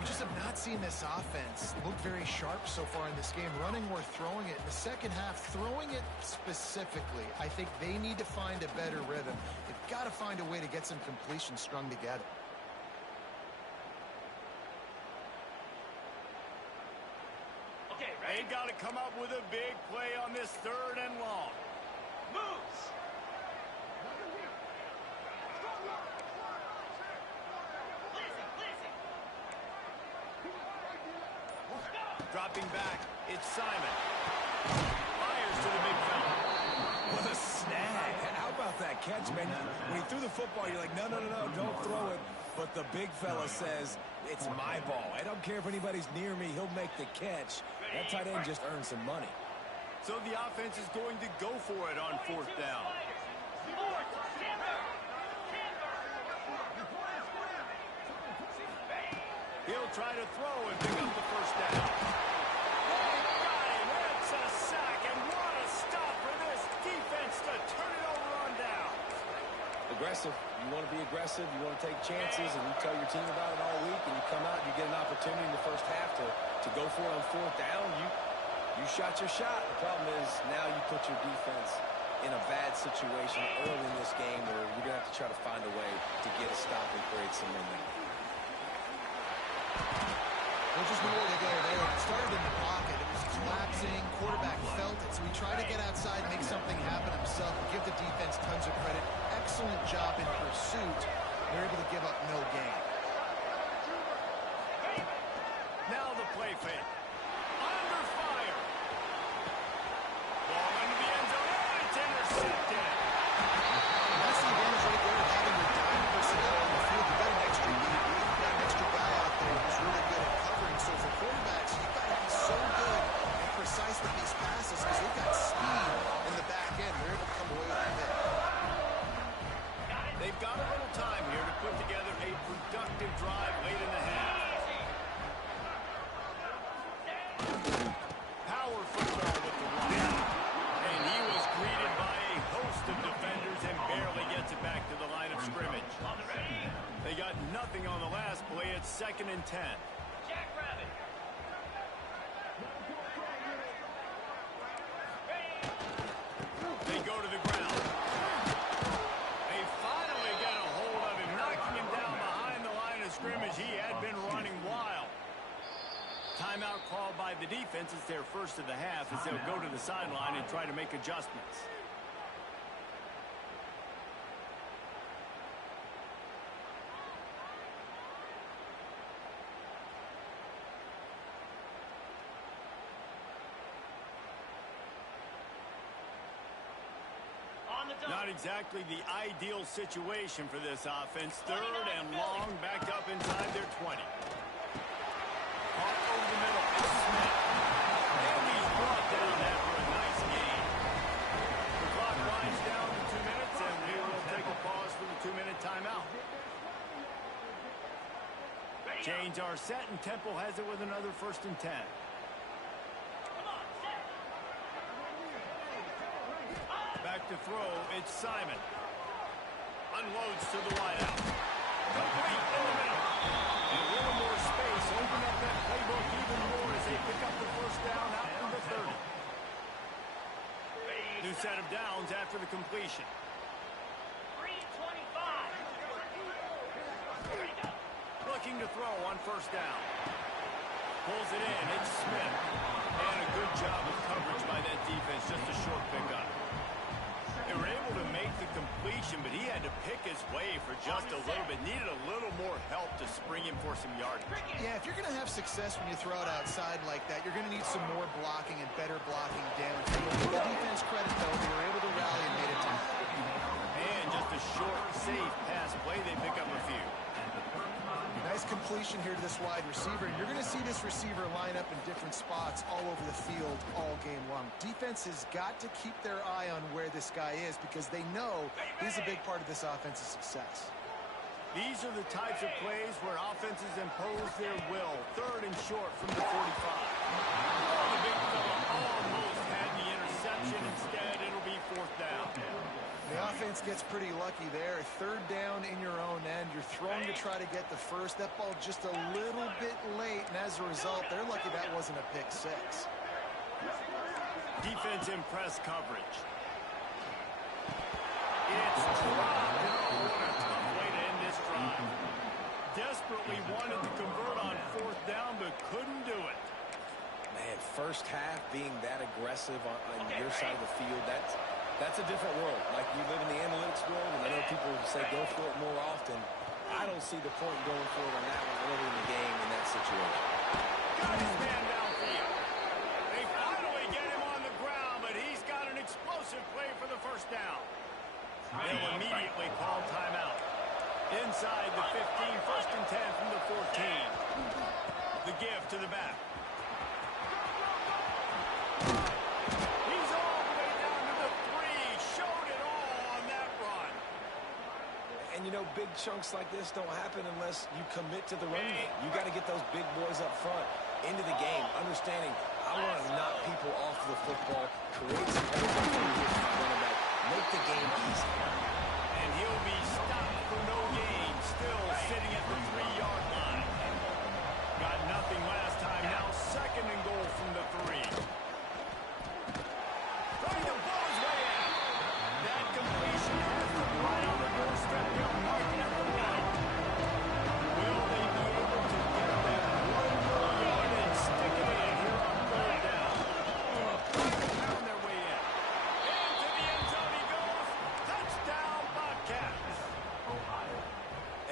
We just have not seen this offense look very sharp so far in this game, running or throwing it. In the second half, throwing it specifically, I think they need to find a better rhythm. They've got to find a way to get some completions strung together. Okay, They ready? got to come up with a big play on this third and long. Moves. Listen. Dropping back, it's Simon. Fires to the big fella. What a snag. How about that catch, man? When he threw the football, you're like, no, don't throw it. But the big fella says, it's my ball. I don't care if anybody's near me. He'll make the catch. That tight end just earned some money. So the offense is going to go for it on fourth down. He'll try to throw and pick up the first down. Got him. It's a sack, and what a stop for this defense to turn it over on down. Aggressive. You want to be aggressive. You want to take chances, and you tell your team about it all week, and you come out and you get an opportunity in the first half to go for it on fourth down. You shot your shot. The problem is now you put your defense in a bad situation early in this game where you're going to have to try to find a way to get a stop and create some momentum. There's just nowhere to go there. It started in the pocket. It was collapsing. Quarterback felt it, so he tried to get outside, make something happen himself, and give the defense tons of credit. Excellent job in pursuit. They're able to give up no gain. Now the play fake. Under fire. Ball into the end zone, and it's intercepted. That's the advantage right there of having your dime personnel on the field. You got an extra DB, you got an extra guy out there who's really good at covering. So for quarterbacks, you've got to be so good and precise with these passes because they've got speed in the back end. They're able to come away with a hit. They've got a little time here to put together a productive drive late in the half. Power football with the run. And he was greeted by a host of defenders and barely gets it back to the line of scrimmage. They got nothing on the last play. It's 2nd and 10. Jackrabbit. They go to the ground. They finally get a hold of him, knocking him down behind the line of scrimmage. He had been running wild. Time timeout called by the defense. It's their first of the half as they'll go to the sideline and try to make adjustments. On the double. Not exactly the ideal situation for this offense. Third and long, back up inside their 20. Caught over the middle. It's Smith. And he's brought down after a nice gain. The clock winds down to 2 minutes, and we will take a pause for the 2-minute timeout. Chains are set, and Temple has it with another 1st and 10. Come on, set. Back to throw, it's Simon. Unloads to the wideout. Complete in the middle. And a little more space. Open up that playbook even more as they pick up the 1st down out from the 30. New set of downs after the completion. 3:25. Ready to go. Looking to throw on 1st down. Pulls it in, it's Smith. And a good job of coverage by that defense, just a short pickup. They were able to make the completion, but he had to pick his way for just a little bit. Needed a little more help to spring him for some yardage. Yeah, if you're going to have success when you throw it outside like that, you're going to need some more blocking and better blocking downfield. Give the defense credit, though. They were able to rally and made it time. And just a short, safe pass play. They pick up a few. Nice completion here to this wide receiver. You're going to see this receiver line up in different spots all over the field all game long. Defense has got to keep their eye on where this guy is because they know he's a big part of this offense's success. These are the types of plays where offenses impose their will. 3rd and short from the 45. Oh, the big fella almost had the interception. Instead, it'll be 4th down. The offense gets pretty lucky there. 3rd down in your own end. You're throwing to try to get the 1st. That ball just a little bit late, and as a result, they're lucky that wasn't a pick 6. Defense in press coverage. It's dropped. Oh, what a tough way to end this drive. Desperately wanted to convert on 4th down, but couldn't do it. Man, first half being that aggressive on your side of the field, that's a different world. Like, you live in the analytics world, and I know people say go for it more often. I don't see the point going for it on that one early in the game in that situation. Got his man downfield. They finally get him on the ground, but he's got an explosive play for the 1st down. They'll immediately call timeout. Inside the 15, 1st and 10 from the 14. The give to the back. He's all the way down to the 3. Showed it all on that run. And, you know, big chunks like this don't happen unless you commit to the running game. You got to get those big boys up front into the game, understanding I want to knock people off the football, create some opportunities for my running back, make the game easy. And he'll be stopped for no gain, still sitting at the 3-yard line. Got nothing last time, now 2nd and goal from the 3. Trying to blow his way out. That completion has them right on the doorstep. They'll mark it at the 1. Will they be able to get that 1 more yard and stick it in here on 3rd down? Found their way in. Into the end zone he goes. Touchdown, Bobcats.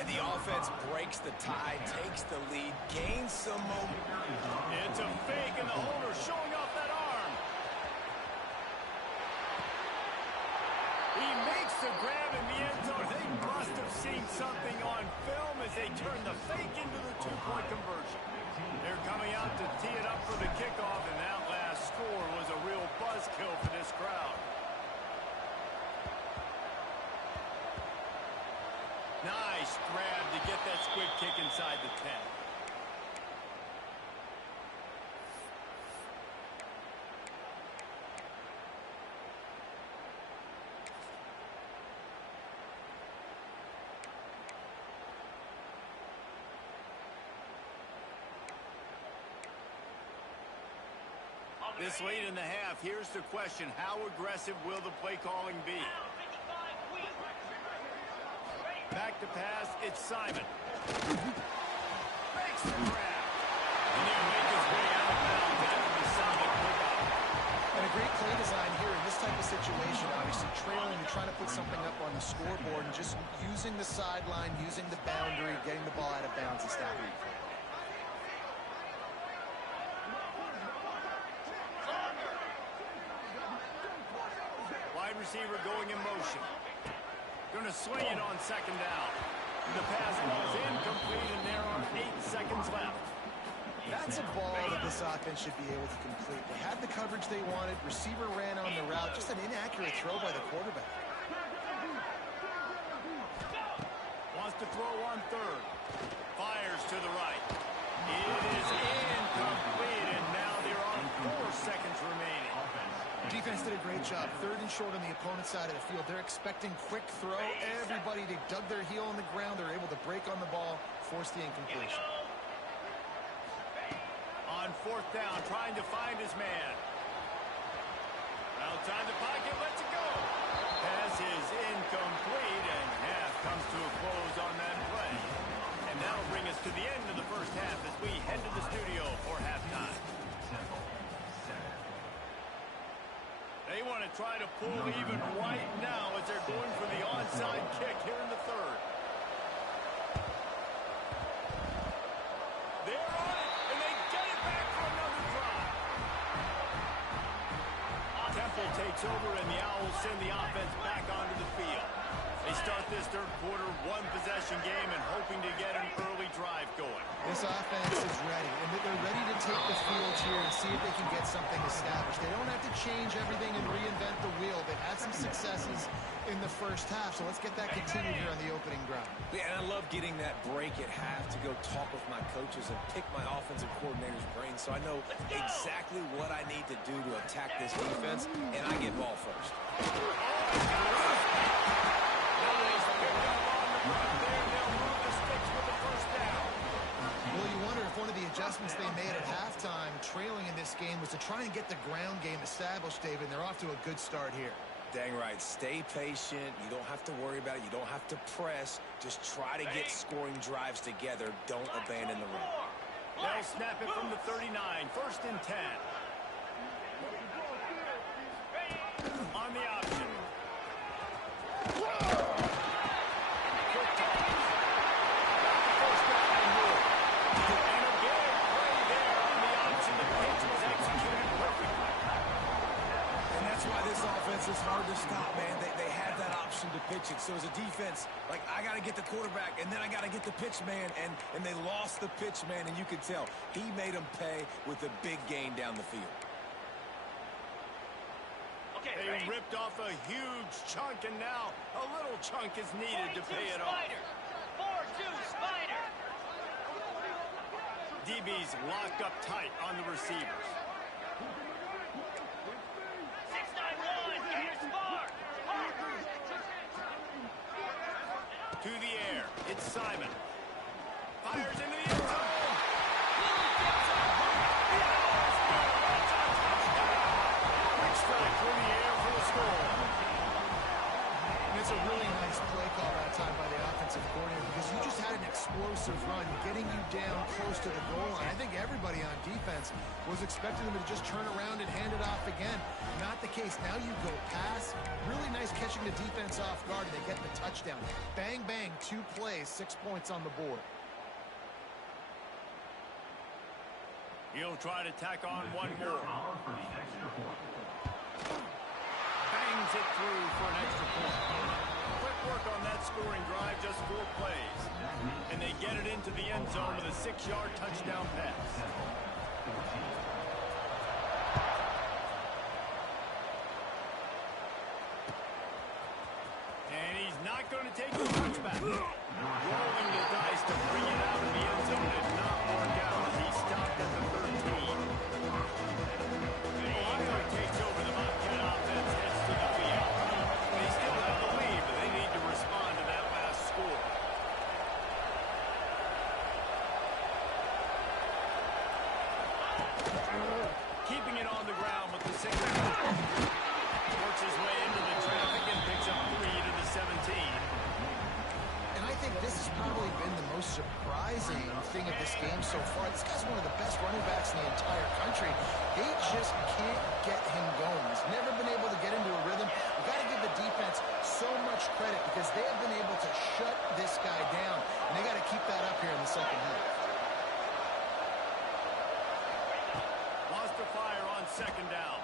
And the offense breaks the tie, takes the lead, gains some momentum. It's a fake, and the holder showing off that arm. He makes the grab in the end zone. They must have seen something on film as they turn the fake into the 2-point conversion. They're coming out to tee it up for the kickoff, and that last score was a real buzzkill for this crowd. Nice grab to get that squib kick inside the 10. This late in the half, here's the question. How aggressive will the play calling be? Back to pass, it's Simon. Makes the grab. And he'll make his way just using the sideline, using the boundary, getting the ball out of bounds and stopping it. Wide receiver going in motion. Going to swing it on second down. The pass was incomplete, and there are 8 seconds left. That's a ball that this offense should be able to complete. They had the coverage they wanted. Receiver ran on the route. Just an inaccurate throw by the quarterback. Wants to throw on third. Fires to the right. It is incomplete, and now there are 4 seconds remaining. Defense did a great job. 3rd and short on the opponent's side of the field. They're expecting quick throw. Everybody, they dug their heel on the ground. They're able to break on the ball, force the incompletion. On 4th down, trying to find his man. Outside the pocket, lets it go. Pass is incomplete, and half comes to a close on that play. And that'll bring us to the end of the first half as we head to the studio for halftime. They want to try to pull even right now as they're going for the onside kick here in the 3rd. They're on it, and they get it back for another drive. Temple takes over, and the Owls send the offense back onto the field. They start this 3rd quarter, 1-possession game, and hoping to get an early drive going. This offense is ready, and they're ready to take the field here and see if they can get something established. They don't have to change everything and reinvent the wheel. They've had some successes in the first half, so let's get that continued here on the opening drive. Yeah, and I love getting that break at half to go talk with my coaches and pick my offensive coordinator's brain so I know exactly what I need to do to attack this defense, and I get ball first. Well, you wonder if one of the adjustments they made at halftime, trailing in this game, was to try and get the ground game established, David, and they're off to a good start here. Dang right. Stay patient. You don't have to worry about it. You don't have to press. Just try to get scoring drives together. Don't abandon the run. They'll snap it from the 39. 1st and 10. On the option. It's hard to stop, man. They had that option to pitch it. So as a defense, like, I got to get the quarterback, and then I got to get the pitch man, and they lost the pitch man, and you could tell. He made them pay with a big gain down the field. Okay, they ripped off a huge chunk, and now a little chunk is needed to pay it off. 4-2 Spider. DB's locked up tight on the receivers. 6-9-1. Here's Mark. To the air. It's Simon. Fires into the end zone. Quick strike through the air for the score. And it's a really nice play call that time by the offensive coordinator because you just had an explosive run getting you down close to the goal line. I think everybody on defense was expecting them to just turn around and hand it off again. Not the case. Now you go pass. Really nice catching the defense off guard, and they get the touchdown. Bang, bang, 2 plays, 6 points on the board. He'll try to tack on one more. Bangs it through for an extra point. Quick work on that scoring drive, just 4 plays. And they get it into the end zone with a 6-yard touchdown pass. And he's not going to take the touchback. Rolling the dice to bring it out of the end zone did not work out as he stopped at the 13. Ohio takes over the Bobcat offense, heads to the field. They still have the lead, but they need to respond to that last score. Keeping it on the ground with the single. Works his way into the traffic and picks up 3 to the 17. And I think this has probably been the most surprising thing of this game so far. This guy's one of the best running backs in the entire country. They just can't get him going. He's never been able to get into a rhythm. We've got to give the defense so much credit because they have been able to shut this guy down, and they got to keep that up here in the second half. Lost to fire on second down.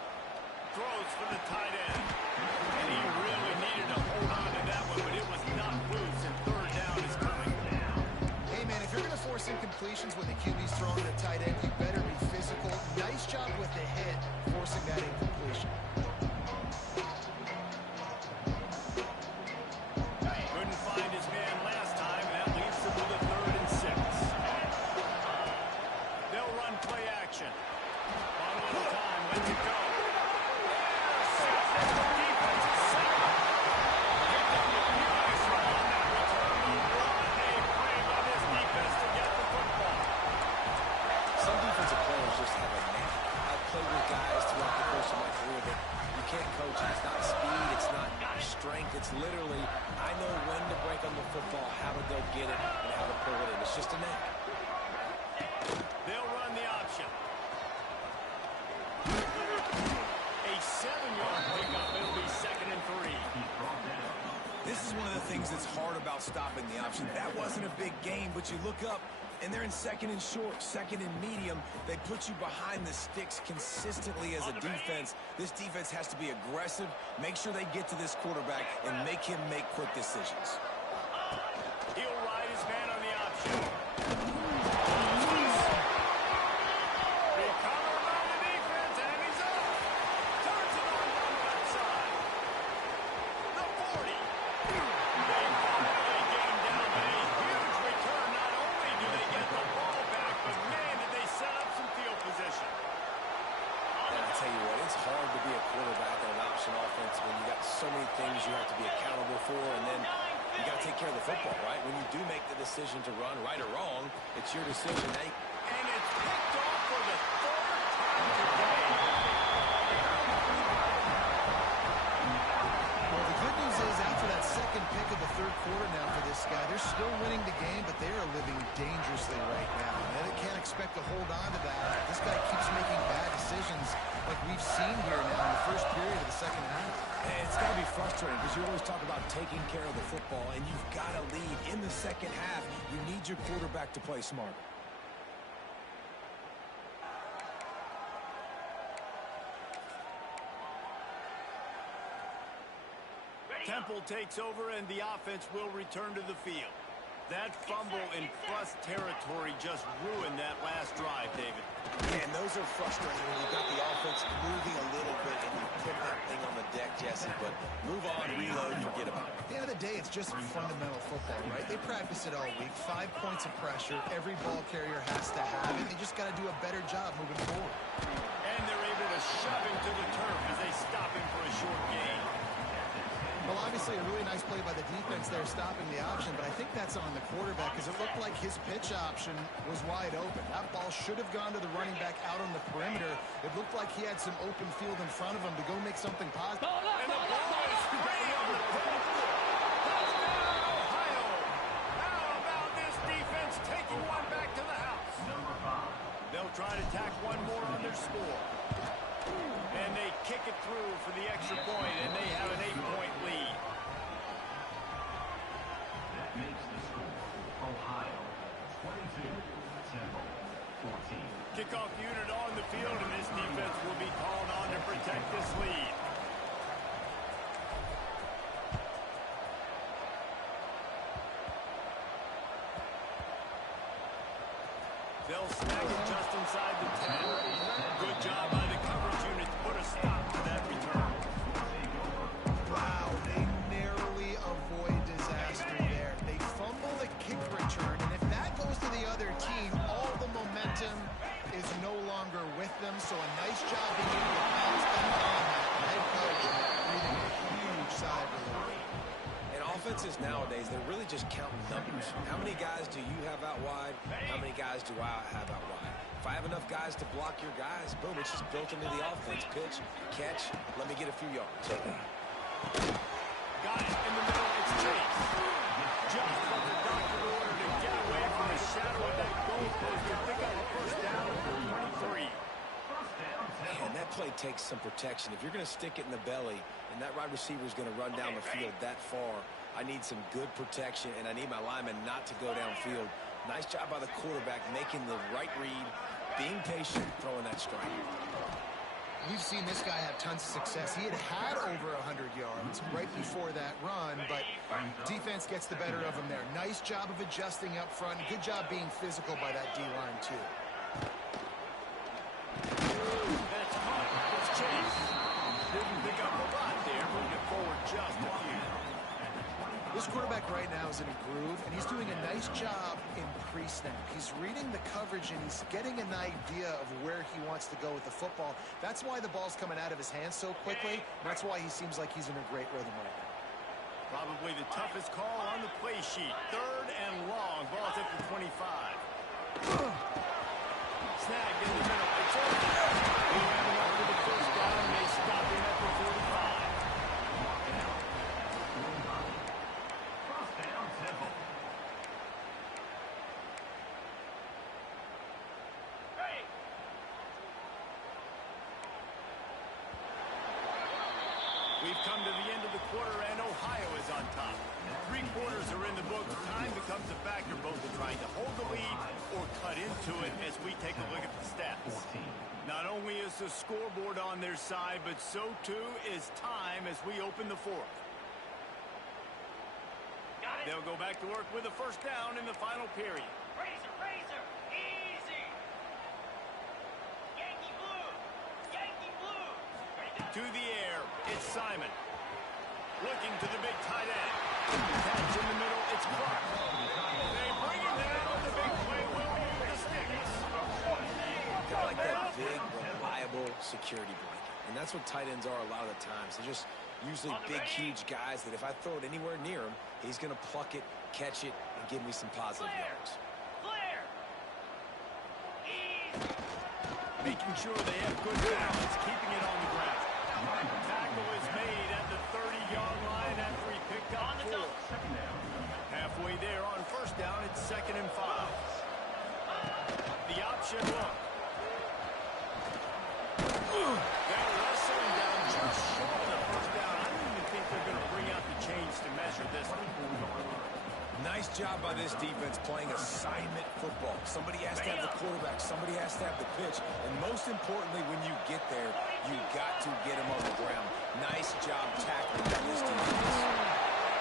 Throws for the tight end. And he really needed to hold on to that one, but it was not loose, and third down is coming. Hey, man, if you're going to force incompletions when the QB's throwing to the tight end, you better be physical. Nice job with the hit, forcing that incompletion. Couldn't find his man last time, and that leaves him with a 3rd and 6. They'll run play action. Ball on time, let's it go. Some defensive players just have a knack. I've played with guys throughout the course of my career that you can't coach. It's not speed, it's not strength. It's literally, I know when to break on the football, how to go get it, and how to pull it in. It's just a knack. They'll run the option. A 7-yard pickup. It'll be 2nd and 3. This is one of the things that's hard about stopping the option. That wasn't a big gain, but you look up, and they're in 2nd and short, 2nd and medium. They put you behind the sticks consistently as a defense. This defense has to be aggressive, make sure they get to this quarterback, and make him make quick decisions. He'll ride his man on the option. Recovered by the defense, and he's up. Turns it on the left side. The 40. They finally gain down, but a huge return. Not only do they get the ball back, but man, did they set up some field position. And I tell you what, it's hard to be a quarterback in an option offense when you got so many things you have to be accountable for, and then you got to take care of the football, right? When you do make the decision to run, right or wrong, it's your decision. And it's picked off for the 3rd time today. Well, the good news is after that second pick of the 3rd quarter now for this guy, they're still winning the game, but they are living dangerously right now. And they can't expect to hold on to that. This guy keeps making bad decisions like we've seen here now in the first period of the second half. And it's got to be frustrating because you always talk about taking care of the football, and you've got to lead in the second half. You need your quarterback to play smart. Temple takes over, and the offense will return to the field. That fumble in plus territory just ruined that last drive, David. And those are frustrating when you've got the offense moving a little bit and you put that thing on the deck, Jesse. But move on, reload, forget about it. At the end of the day, it's just fundamental football, right? They practice it all week. 5 points of pressure. Every ball carrier has to have it. They just got to do a better job moving forward. And they're able to shove him to the turf as they stop him for a short gain. Well, obviously a really nice play by the defense there stopping the option, but I think that's on the quarterback because it looked like his pitch option was wide open. That ball should have gone to the running back out on the perimeter. It looked like he had some open field in front of him to go make something positive. And the ball is free on the play. Touchdown, Ohio. How about this defense taking one back to the house? They'll try to tack one more on their score. And they kick it through for the extra point, and they have an 8-point lead. That makes the score Ohio 22, Temple 14. Kickoff unit on the field, and this defense will be called on to protect this lead. They'll snag it just inside the 10. Good job by the coverage unit to put a stop to that return. Wow, they narrowly avoid disaster there. They fumble the kick return, and if that goes to the other team, all the momentum is no longer with them, so a nice job being able to pounce them on that. Head coach breathing a huge sigh of relief. And offenses nowadays, they're really just counting numbers. How many guys do you have out wide? How many guys do I have out wide? If I have enough guys to block your guys, boom, it's just built into the offense. Pitch, catch, let me get a few yards. Got it in the middle. It's Chase. Just what the doctor ordered to get away from the shadow of that goalpost to pick up a first down for 23. Man, that play takes some protection. If you're going to stick it in the belly and that wide receiver is going to run down the field that far, I need some good protection, and I need my linemen not to go downfield. Nice job by the quarterback making the right read, being patient, throwing that strike. We've seen this guy have tons of success. He had over 100 yards right before that run, but defense gets the better of him there. Nice job of adjusting up front. Good job being physical by that D-line, too. That's caught. It's Chase. Didn't pick up a lot there, moving it forward just a few. This quarterback right now is in a groove, and he's doing a nice job in pre-snap. He's reading the coverage, and he's getting an idea of where he wants to go with the football. That's why the ball's coming out of his hands so quickly. That's why he seems like he's in a great rhythm right now. Probably the toughest call on the play sheet. 3rd and long. Ball's at the 25. Snagged in the middle. It's over. He'll have enough for the first down. They stop him at the 45. First down, Temple. We've come to the end of the quarter, and Ohio is on top. 3 quarters are in the book. Time becomes a factor both in trying to hold the lead or cut into it as we take a look at the stats. Not only is the scoreboard on their side, but so too is time as we open the 4th. They'll go back to work with a first down in the final period. Razor, razor, easy. Yankee blue, Yankee blue. To the air, it's Simon. Looking to the big tight end. Catch in the middle, it's Clark. They bring him down. The big play will move the sticks. I like that big, reliable security blanket. And that's what tight ends are a lot of the times. They're just usually big, huge guys that if I throw it anywhere near him, he's going to pluck it, catch it, and give me some positive yards. Clear. Easy. Making sure they have good balance, keeping it on the ground. Tackle is made at the 30-yard line after he picked up 4. Halfway there on first down, it's 2nd and 5. The option look. They're wrestling down just short of the first down. I don't even think they're going to bring out the chains to measure this one. Nice job by this defense playing assignment football. Somebody has to have the quarterback. Somebody has to have the pitch. And most importantly, when you get there, you got to get him on the ground. Nice job tackling by this defense.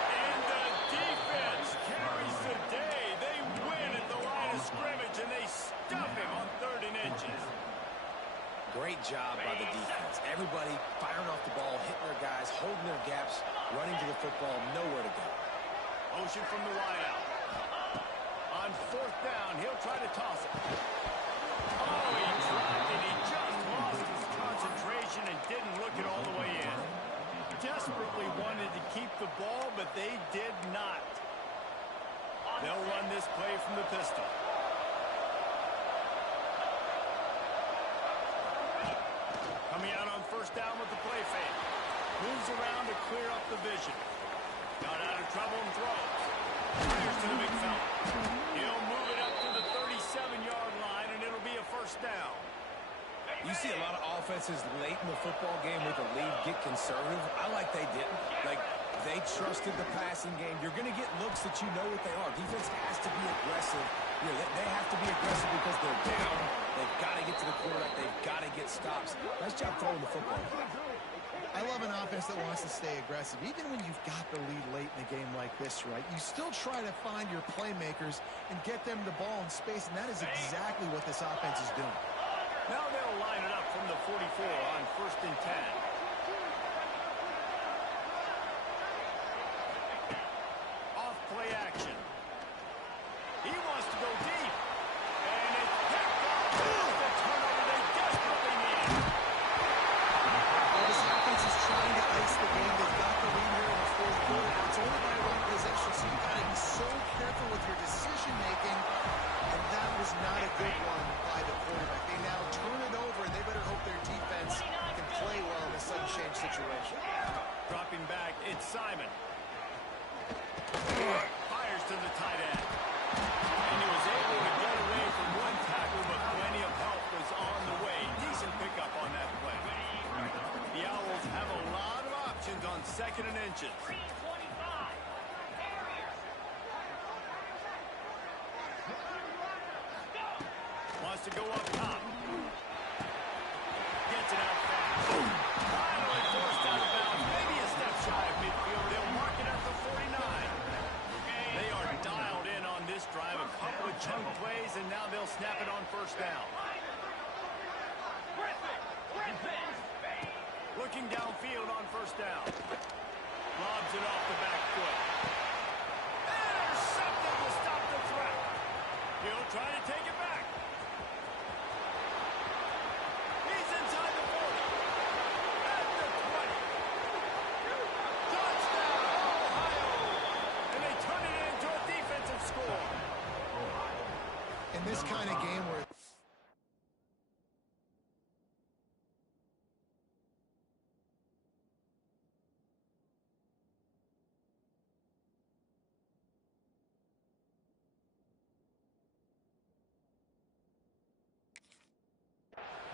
And the defense carries the day. They win at the line of scrimmage, and they stuff him on 3rd and inches. Great job by the defense. Everybody firing off the ball, hitting their guys, holding their gaps, running to the football, nowhere to go. Motion from the wideout. On 4th down, he'll try to toss it. Oh, he dropped it. He just lost his concentration and didn't look it all the way in. Desperately wanted to keep the ball, but they did not. They'll run this play from the pistol. Coming out on first down with the play fake. Moves around to clear up the vision. Got out of trouble and throws. Fires to the big fella. He'll move it up to the 37-yard line, and it'll be a first down. You see a lot of offenses late in the football game with a lead get conservative. I like they didn't. Like, they trusted the passing game. You're going to get looks that you know what they are. Defense has to be aggressive. You know, they have to be aggressive because they're down. They've got to get to the quarterback. They've got to get stops. Nice job throwing the football. I love an offense that wants to stay aggressive. Even when you've got the lead late in a game like this, right, you still try to find your playmakers and get them the ball in space, and that is exactly what this offense is doing. Now they'll line it up from the 44 on 1st and 10. Off play action. He wants to go deep. And it's picked off. The turnover they desperately need. Well, this offense is trying to ice the game. They've got the lead here in the 4th quarter, but it's only by 1 possession, so you've got to be so careful with your decision-making, and that was not a good one by the quarterback. They now turn it over, and they better hope their defense can play well in a sudden change situation. Dropping back, it's Simon. Fires to the tight end. And he was able to get away from one tackle, but plenty of help was on the way. Decent pickup on that play. The Owls have a lot of options on 2nd and inches. top. Gets it out fast. Finally forced out of bounds. Maybe a step shy of midfield. They'll mark it at the 49. They are dialed in on this drive. A couple of chunk plays, and now they'll snap it on first down. Looking downfield on first down. Lobs it off the back foot. Intercepted to stop the threat. Hill trying to take it back. He's inside the 40. At the 20. Touchdown, Ohio! And they turn it into a defensive score. In this kind of game where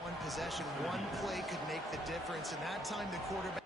one possession, one play could make the difference, and that time the quarterback